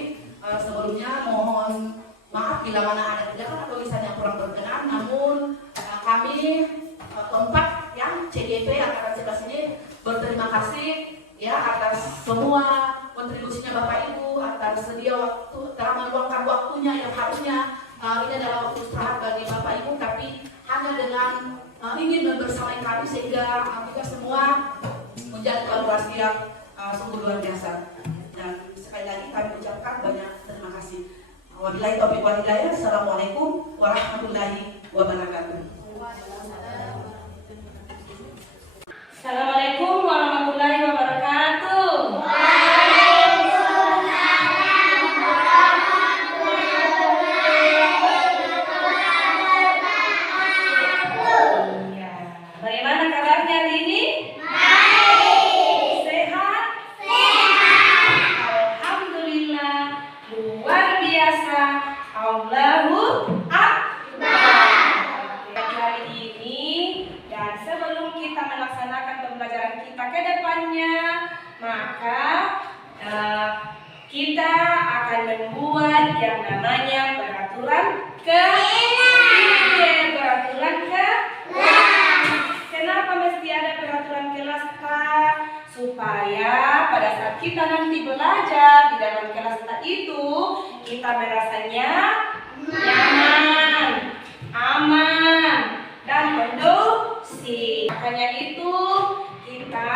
Sebelumnya mohon maaf bila mana ada tindakan atau lisan yang kurang berkenan, namun kami keempat yang CDP angkatan 11 ini berterima kasih, ya, atas semua kontribusinya Bapak Ibu, atas sedia waktu telah meluangkan waktunya yang harusnya ini adalah waktu istirahat bagi Bapak Ibu, tapi hanya dengan ingin membersamai kami sehingga kita semua menjadi kolaborasi yang sungguh luar biasa. Dan sekali lagi kami ucapkan banyak terima kasih. Wabillahi taufiq wal hidayah. Assalamualaikum warahmatullahi wabarakatuh. Assalamualaikum warahmatullahi wabarakatuh. Bagaimana kabarnya hari ini? Baik. Sehat? Sehat. Alhamdulillah. Luar biasa. Allahu Akbar. Hari ini dan sebelum kita melaksanakan pembelajaran kita ke depannya, maka kita akan membuat yang namanya peraturan kelas. Kenapa mesti ada peraturan kelas, Kak? Supaya pada saat kita nanti belajar di dalam kelas itu, kita merasanya nyaman, aman, dan kondusif. Makanya itu kita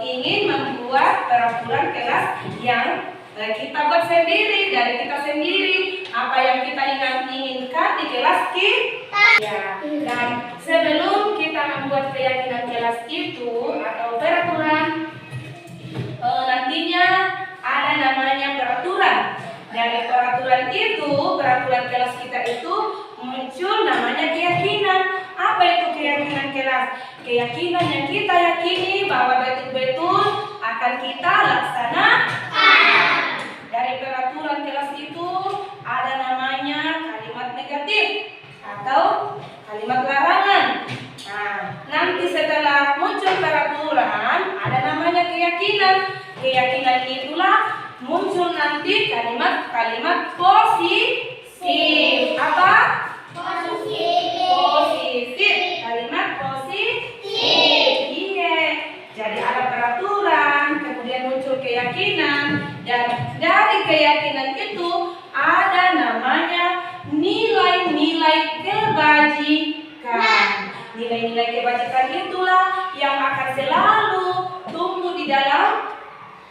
ingin membuat peraturan kelas yang kita buat sendiri, dari kita sendiri, apa yang kita inginkan di kelas kita. Ya, dan sebelum kita membuat keyakinan kelas itu atau peraturan, nantinya ada namanya peraturan. Dari peraturan itu, peraturan kelas kita itu muncul namanya keyakinan. Apa itu keyakinan kelas? Keyakinan yang kita yakini bahwa betul-betul akan kita laksanakan. Dari peraturan kelas itu ada namanya kalimat negatif atau kalimat larangan. Nah, nanti setelah muncul peraturan ada namanya keyakinan. Keyakinan itulah muncul nanti kalimat-kalimat positif. Apa? Positif. Kalimat positif. Iya. Jadi ada peraturan, kemudian muncul keyakinan, dan dari keyakinan itu ada namanya nilai-nilai kebajikan. Nilai-nilai kebajikan itulah yang akan selalu tumbuh di dalam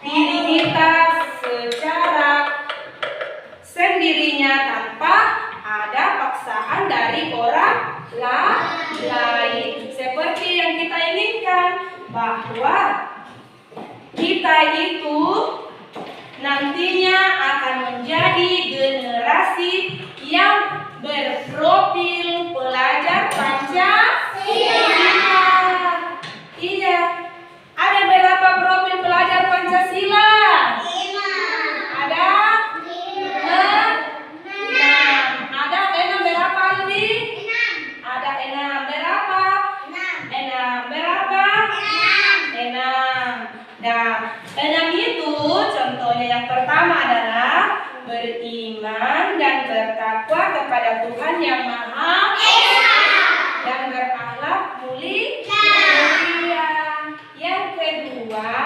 diri kita secara sendirinya tanpa ada paksaan dari orang lain. Seperti yang kita inginkan bahwa kita itu nantinya akan menjadi generasi yang berprofil pelajar Pancasila. Iya. Ada berapa profil pelajar Pancasila? 5. Ada? 6. Ada 6 berapa, Aldi? 6. Ada 6 berapa? 6 berapa? 6. Nah, 6 itu contohnya yang pertama adalah beriman dan bertakwa kepada Tuhan Yang Maha Esa dan berakhlak mulia. Yang kedua,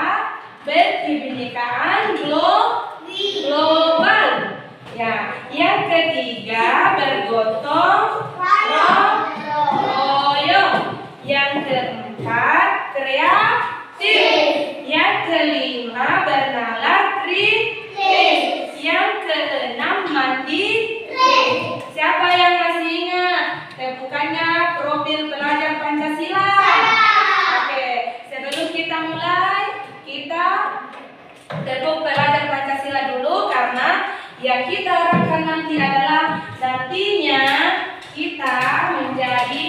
berkebinekaan global. Ya, yang ketiga, bergotong royong. Yang keempat, kreatif. Yang kelima, bernalar kritis. Yang keenam, mandiri. Siapa yang masih ingat tepukannya profil pelajar Pancasila? Oke, sebelum kita mulai, kita tepuk pelajar Pancasila dulu, karena yang kita harapkan nanti adalah nantinya kita menjadi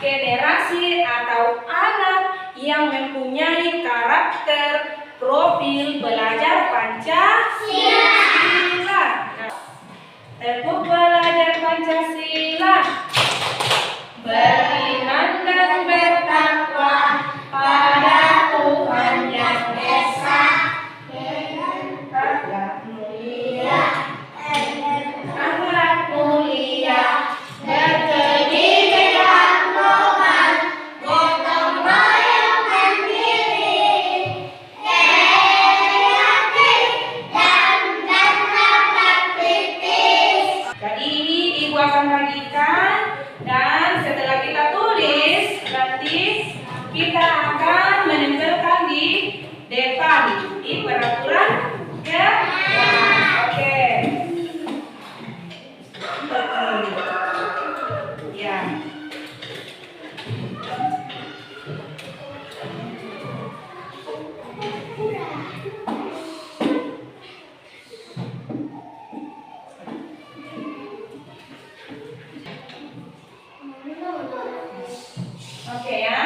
generasi atau anak yang mempunyai karakter profil belajar Pancasila. Tepuk pelajar Pancasila. Beriman dan bertakwa pada Tuhan Yang Esa, akhlak mulia, berkebinekaan global, gotong royong mandiri, kreatif dan akhlak kritis. Jadi ini Ibu akan bagikan, dan setelah kita tulis nanti kita akan menempelkan di depan di peraturan Oke. Ya. Oke ya.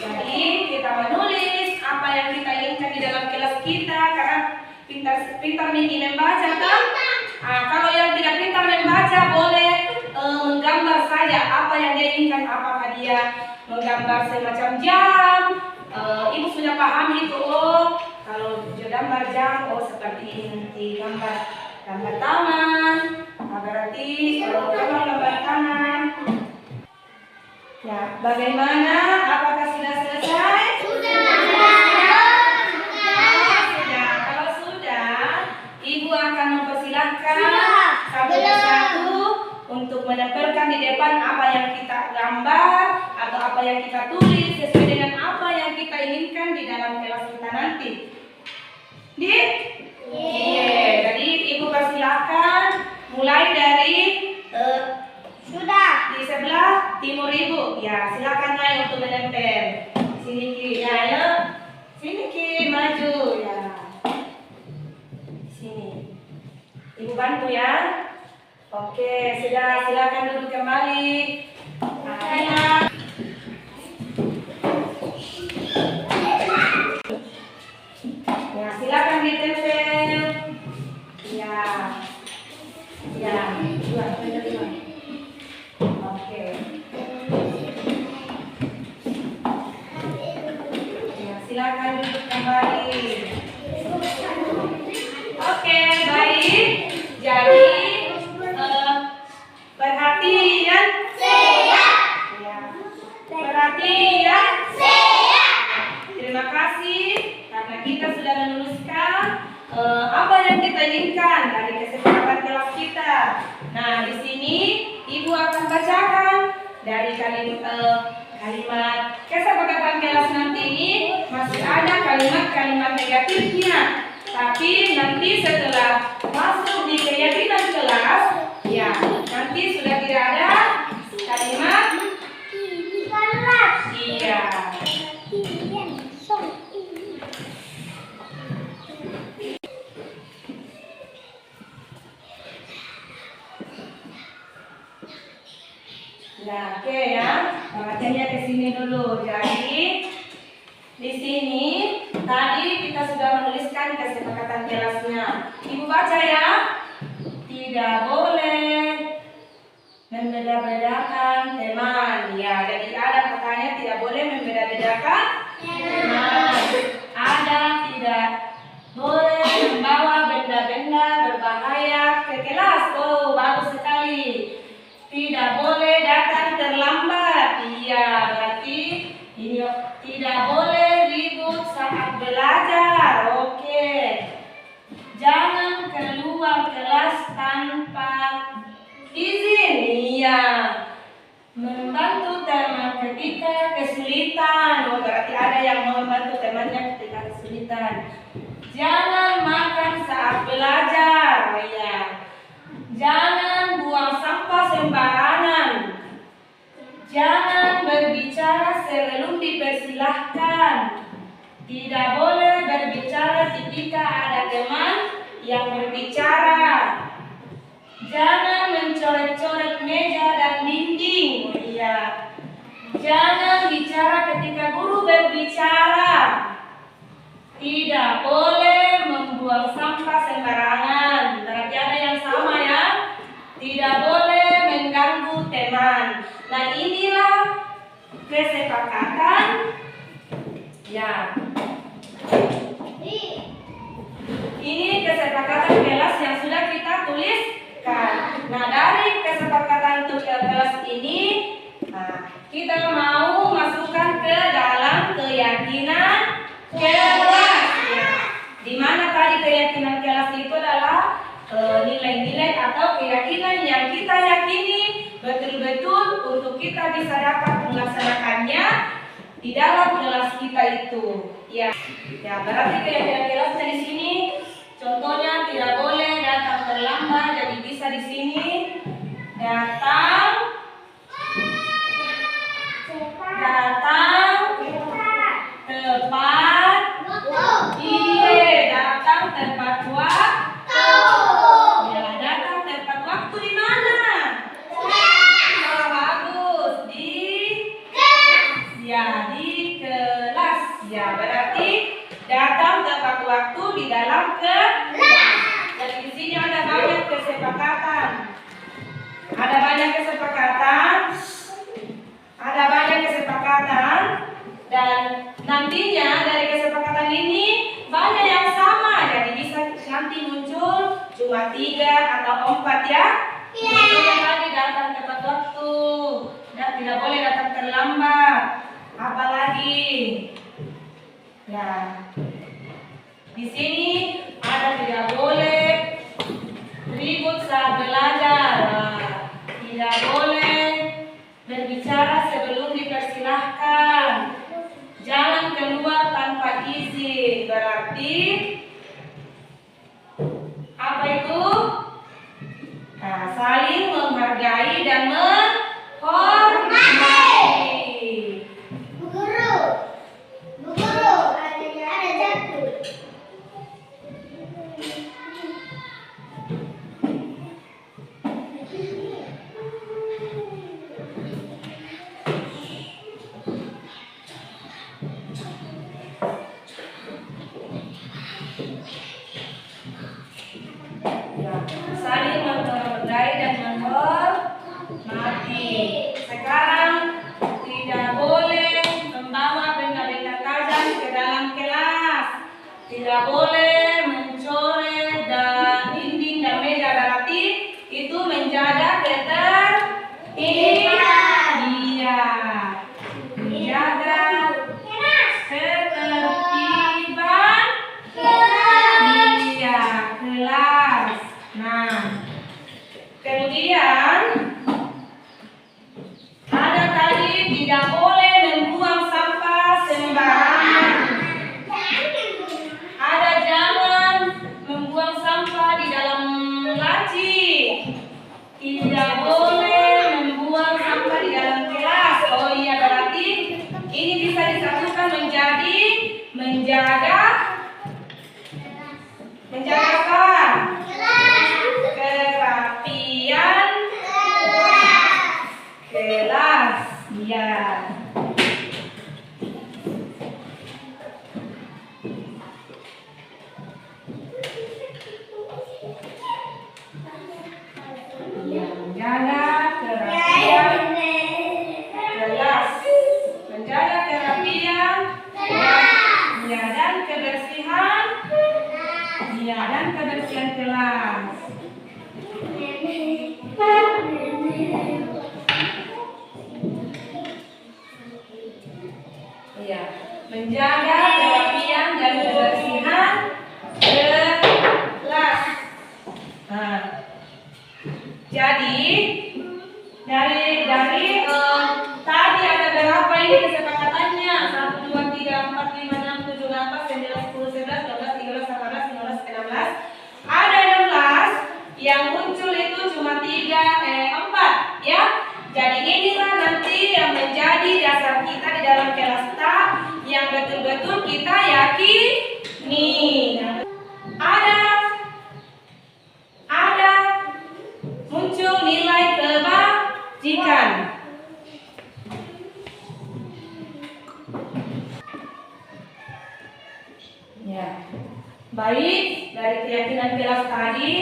Jadi kita menulis apa yang kita inginkan di dalam kelas kita, karena pintar Miki membaca kan? Kalau yang tidak pintar membaca boleh menggambar saja apa yang dia inginkan, apakah dia menggambar semacam jam. Ibu sudah paham itu, oh kalau gambar jam, oh seperti ini nanti gambar taman. Nah, berarti gambar taman. Ya, bagaimana? Apakah sudah selesai? Sudah. Kalau sudah, Ibu akan mempersilahkan satu persatu untuk menempelkan di depan apa yang kita gambar atau apa yang kita tulis sesuai dengan apa yang kita inginkan di dalam kelas kita nanti. Iya. Jadi Ibu persilahkan mulai dari di sebelah timur Ibu. Ya, silakan naik untuk menempel. Sini Ki, ya, ayo. Sini Ki, maju ya. Sini. Ibu bantu ya. Oke, sudah, silakan duduk kembali. Nah, ya, silakan ditempel. Ya. Ya, dua. Oke. Ya, silakan duduk kembali. Oke, baik. Jadi perhatian. Ya. Perhatian. Terima kasih karena kita sudah menuliskan apa yang kita inginkan dari kesepakatan kelas kita. Nah, di sini Ibu akan bacakan dari kalimat kesepakatan kelas nanti ini masih ada kalimat-kalimat negatifnya. Tapi nanti setelah masuk di keyakinan kelas, ya nanti sudah tidak ada kalimat iya. Nah, oke ya, bacanya ke sini dulu. Jadi di sini tadi kita sudah menuliskan kesepakatan kelasnya. Ibu baca ya. Tidak boleh membeda-bedakan teman. Ya, jadi ada katanya tidak boleh membeda-bedakan teman. Ada tidak boleh membawa benda-benda berbahaya ke kelas. Oh, bagus sekali. Tidak boleh datang terlambat. Iya, berarti ini tidak boleh ribut saat belajar. Oke. Jangan keluar kelas tanpa izin. Iya. Membantu teman ketika kesulitan. Oh, berarti ada yang mau membantu temannya ketika kesulitan. Jangan makan saat belajar. Oh, iya. Jangan buang sampah sembarangan. Jangan berbicara sebelum dipersilahkan. Tidak boleh berbicara ketika ada teman yang berbicara. Jangan mencoret-coret meja dan dinding. Iya. Jangan bicara ketika guru berbicara. Tidak boleh membuang sampah sembarangan. Berarti ada yang sama ya. Tidak boleh mengganggu teman. Nah, inilah kesepakatan. Ya. Ini kesepakatan kelas yang sudah kita tuliskan. Nah, dari kesepakatan kelas ini, kita mau masukkan ke dalam keyakinan kelas. Ya. Di mana tadi keyakinan kelas itu adalah nilai-nilai atau keyakinan yang kita yakini betul-betul untuk kita bisa dapat melaksanakannya di dalam kelas kita itu. Ya, berarti keyakinan kelasnya di sini. Contohnya tidak boleh datang terlambat. Jadi bisa di sini datang tepat. Iya, datang tepat waktu. Ya, datang tepat waktu di mana? Oh, bagus. Di kelas. Ya, berarti datang tepat waktu di dalam kelas. Dan di sini ada banyak kesepakatan. Ada banyak kesepakatan dan nantinya dari kesepakatan ini banyak yang sama, jadi bisa nanti muncul cuma 3 atau 4 ya. Tentunya tadi datang tepat waktu dan tidak boleh datang terlambat. Apalagi ya di sini ada tidak boleh ribut saat belajar, tidak boleh berbicara sebelum dipersilahkan, jangan keluar tanpa izin. Berarti apa itu? Nah, saling menghargai dan menghormati. Bu guru, ada jatuh. Ya, saling menghargai dan menghormati. Sekarang tidak boleh membawa benda-benda tajam ke dalam kelas. Tidak boleh mencoret dan dinding dan meja. Berarti itu menjaga ketertiban. Iya. Menjaga ketertiban. Iya, kelas. Nah, kemudian ada tadi tidak boleh membuang sampah sembarangan. Ada jangan membuang sampah di dalam laci. Tidak boleh membuang sampah di dalam kelas. Oh iya, berarti ini bisa disatukan menjadi menjaga apa? Kerapian kelas. Ya. Menjaga kerapian kelas. Menjaga kerapian dan kebersihan. Ya, dan kebersihan kelas. Ya, menjaga kerapian dan kebersihan kelas. Nah, jadi dari tadi ada berapa ini kesepakatannya? 1, 2, 3, 4, 5, 6, 7, 8, 9, 10, 11, 12, 13, 14, 15, 16. Ada 16 yang muncul itu cuma 4 ya. Jadi inilah nanti yang menjadi dasar kita di dalam kelas yang betul-betul kita yakini. Ada muncul nilai kebajikan. Ya, baik, dari keyakinan kelas tadi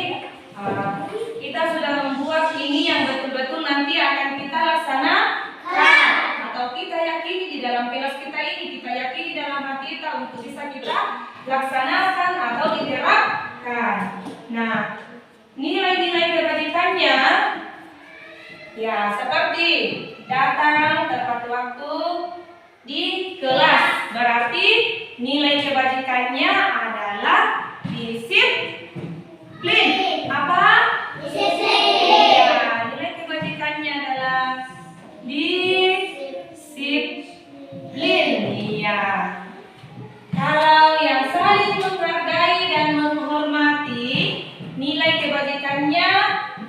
kita sudah membuat ini yang betul-betul nanti akan kita laksanakan atau kita yakini di dalam kelas kita ini, kita yakini dalam hati kita untuk bisa kita laksanakan atau diterapkan. Nah, nilai-nilai kebajikannya ya seperti datang tepat waktu di kelas. Berarti nilai kebajikannya adalah disiplin. Apa? Disiplin. Ya, nilai kebajikannya adalah disiplin. Iya. Kalau yang saling menghargai dan menghormati, nilai kebajikannya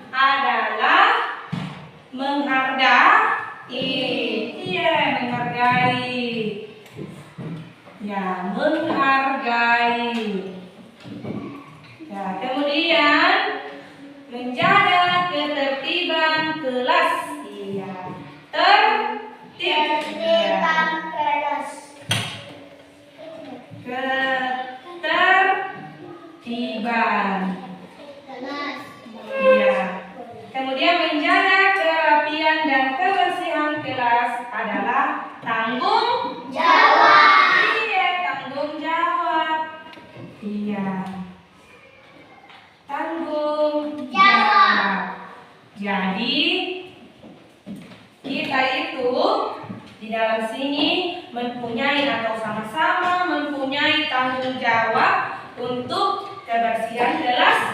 adalah menghargai. Iya, menghargai. Ya, menghargai. Ya, kemudian menjaga ketertiban kelas. Iya, Ketertiban kelas. Ketertiban. Iya. Kemudian menjaga kerapian dan kebersihan kelas adalah mempunyai atau sama-sama mempunyai tanggung jawab untuk kebersihan kelas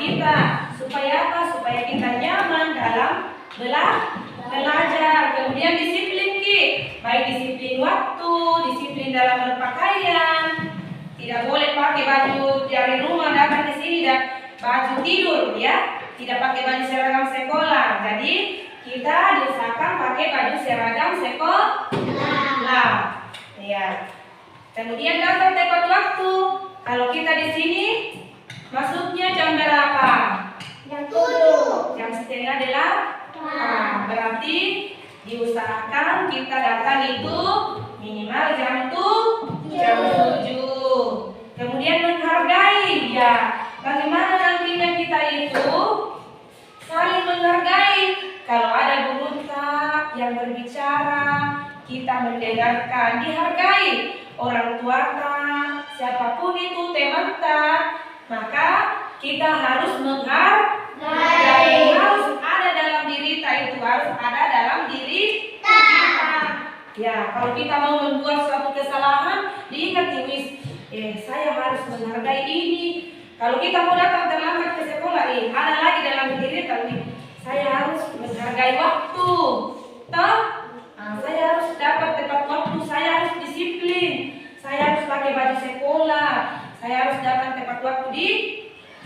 kita. Supaya apa? Supaya kita nyaman dalam belajar. Kemudian disiplin Ki, baik disiplin waktu, disiplin dalam berpakaian. Tidak boleh pakai baju dari rumah datang ke sini dan baju tidur ya. Tidak pakai baju seragam sekolah. Jadi kita diusahakan pakai baju seragam sekolah. Ya. Kemudian datang tepat waktu. Kalau kita di sini masuknya jam berapa? Jam 7. Jam setengah 8. Berarti diusahakan kita datang itu minimal jam 7. Kemudian menghargai ya. Bagaimana nantinya kita itu saling menghargai. Kalau ada guru yang berbicara, kita mendengarkan, dihargai. Orang tua siapapun itu teman maka kita harus menghargai. Harus ada dalam diri itu, harus ada dalam diri kita. Ya, kalau kita mau membuat suatu kesalahan, diingat saya harus menghargai ini. Kalau kita mau datang terlambat ke sekolah, ada lagi dalam diri saya harus menghargai waktu. Saya harus dapat tepat waktu, saya harus disiplin, saya harus pakai baju sekolah, saya harus datang tepat waktu di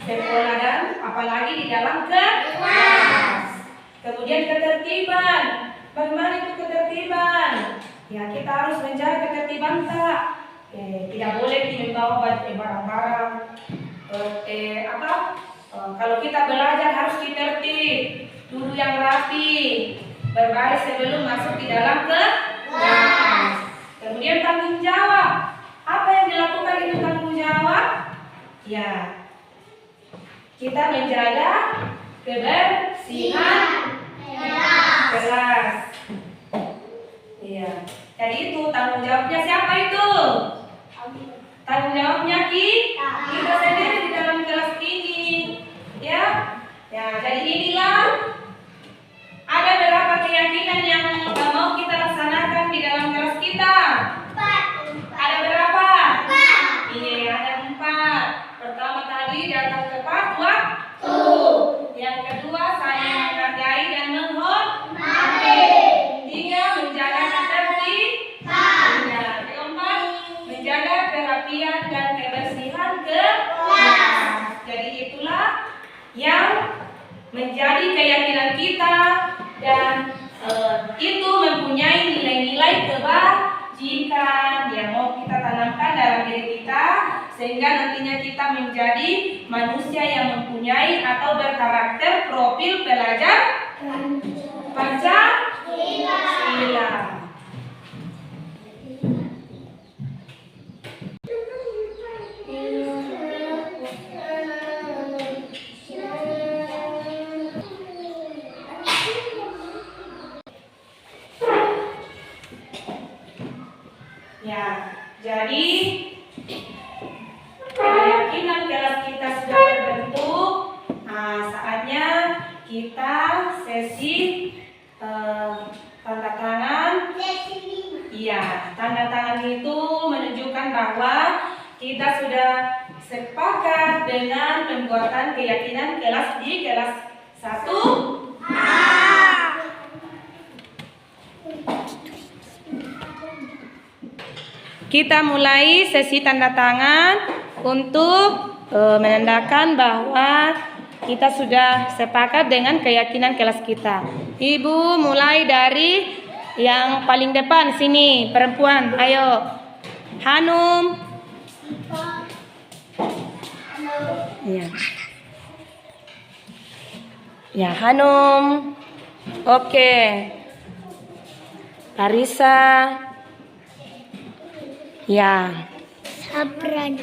sekolah dan apalagi di dalam kelas. Kemudian ketertiban. Bagaimana itu ketertiban? Ya, kita harus menjaga ketertiban tidak boleh membawa barang-barang. Kalau kita belajar harus tertib, duduk yang rapi, berbaris sebelum masuk di dalam kelas. Kemudian tanggung jawab. Apa yang dilakukan itu tanggung jawab? Ya, kita menjaga kebersihan kelas. Iya. Jadi itu tanggung jawabnya siapa itu? Tanggung jawabnya kita sendiri di dalam kelas ini. Ya. Ya, jadi inilah ada berapa keyakinan yang mau kita laksanakan di dalam kelas kita? 4. Ada berapa? 4. Iya, ada 4. Pertama tadi datang tepat waktu. Yang kedua saling menghargai dan menghormati. 3. Menjaga ketertiban. Keempat, menjaga kerapian dan kebersihan kelas. Jadi itulah yang menjadi keyakinan kita dan itu mempunyai nilai-nilai kebajikan yang mau kita tanamkan dalam diri kita sehingga nantinya kita menjadi manusia yang mempunyai atau berkarakter profil pelajar Pancasila. Ya, jadi keyakinan kelas kita sudah terbentuk. Saatnya kita sesi tanda tangan. Iya, tanda tangan itu menunjukkan bahwa kita sudah sepakat dengan pembuatan keyakinan kelas di kelas 1A. Kita mulai sesi tanda tangan untuk menandakan bahwa kita sudah sepakat dengan keyakinan kelas kita. Ibu mulai dari yang paling depan sini, perempuan. Ayo, Hanum. Ya, ya Hanum. Oke. Larissa. Ya. Sabran.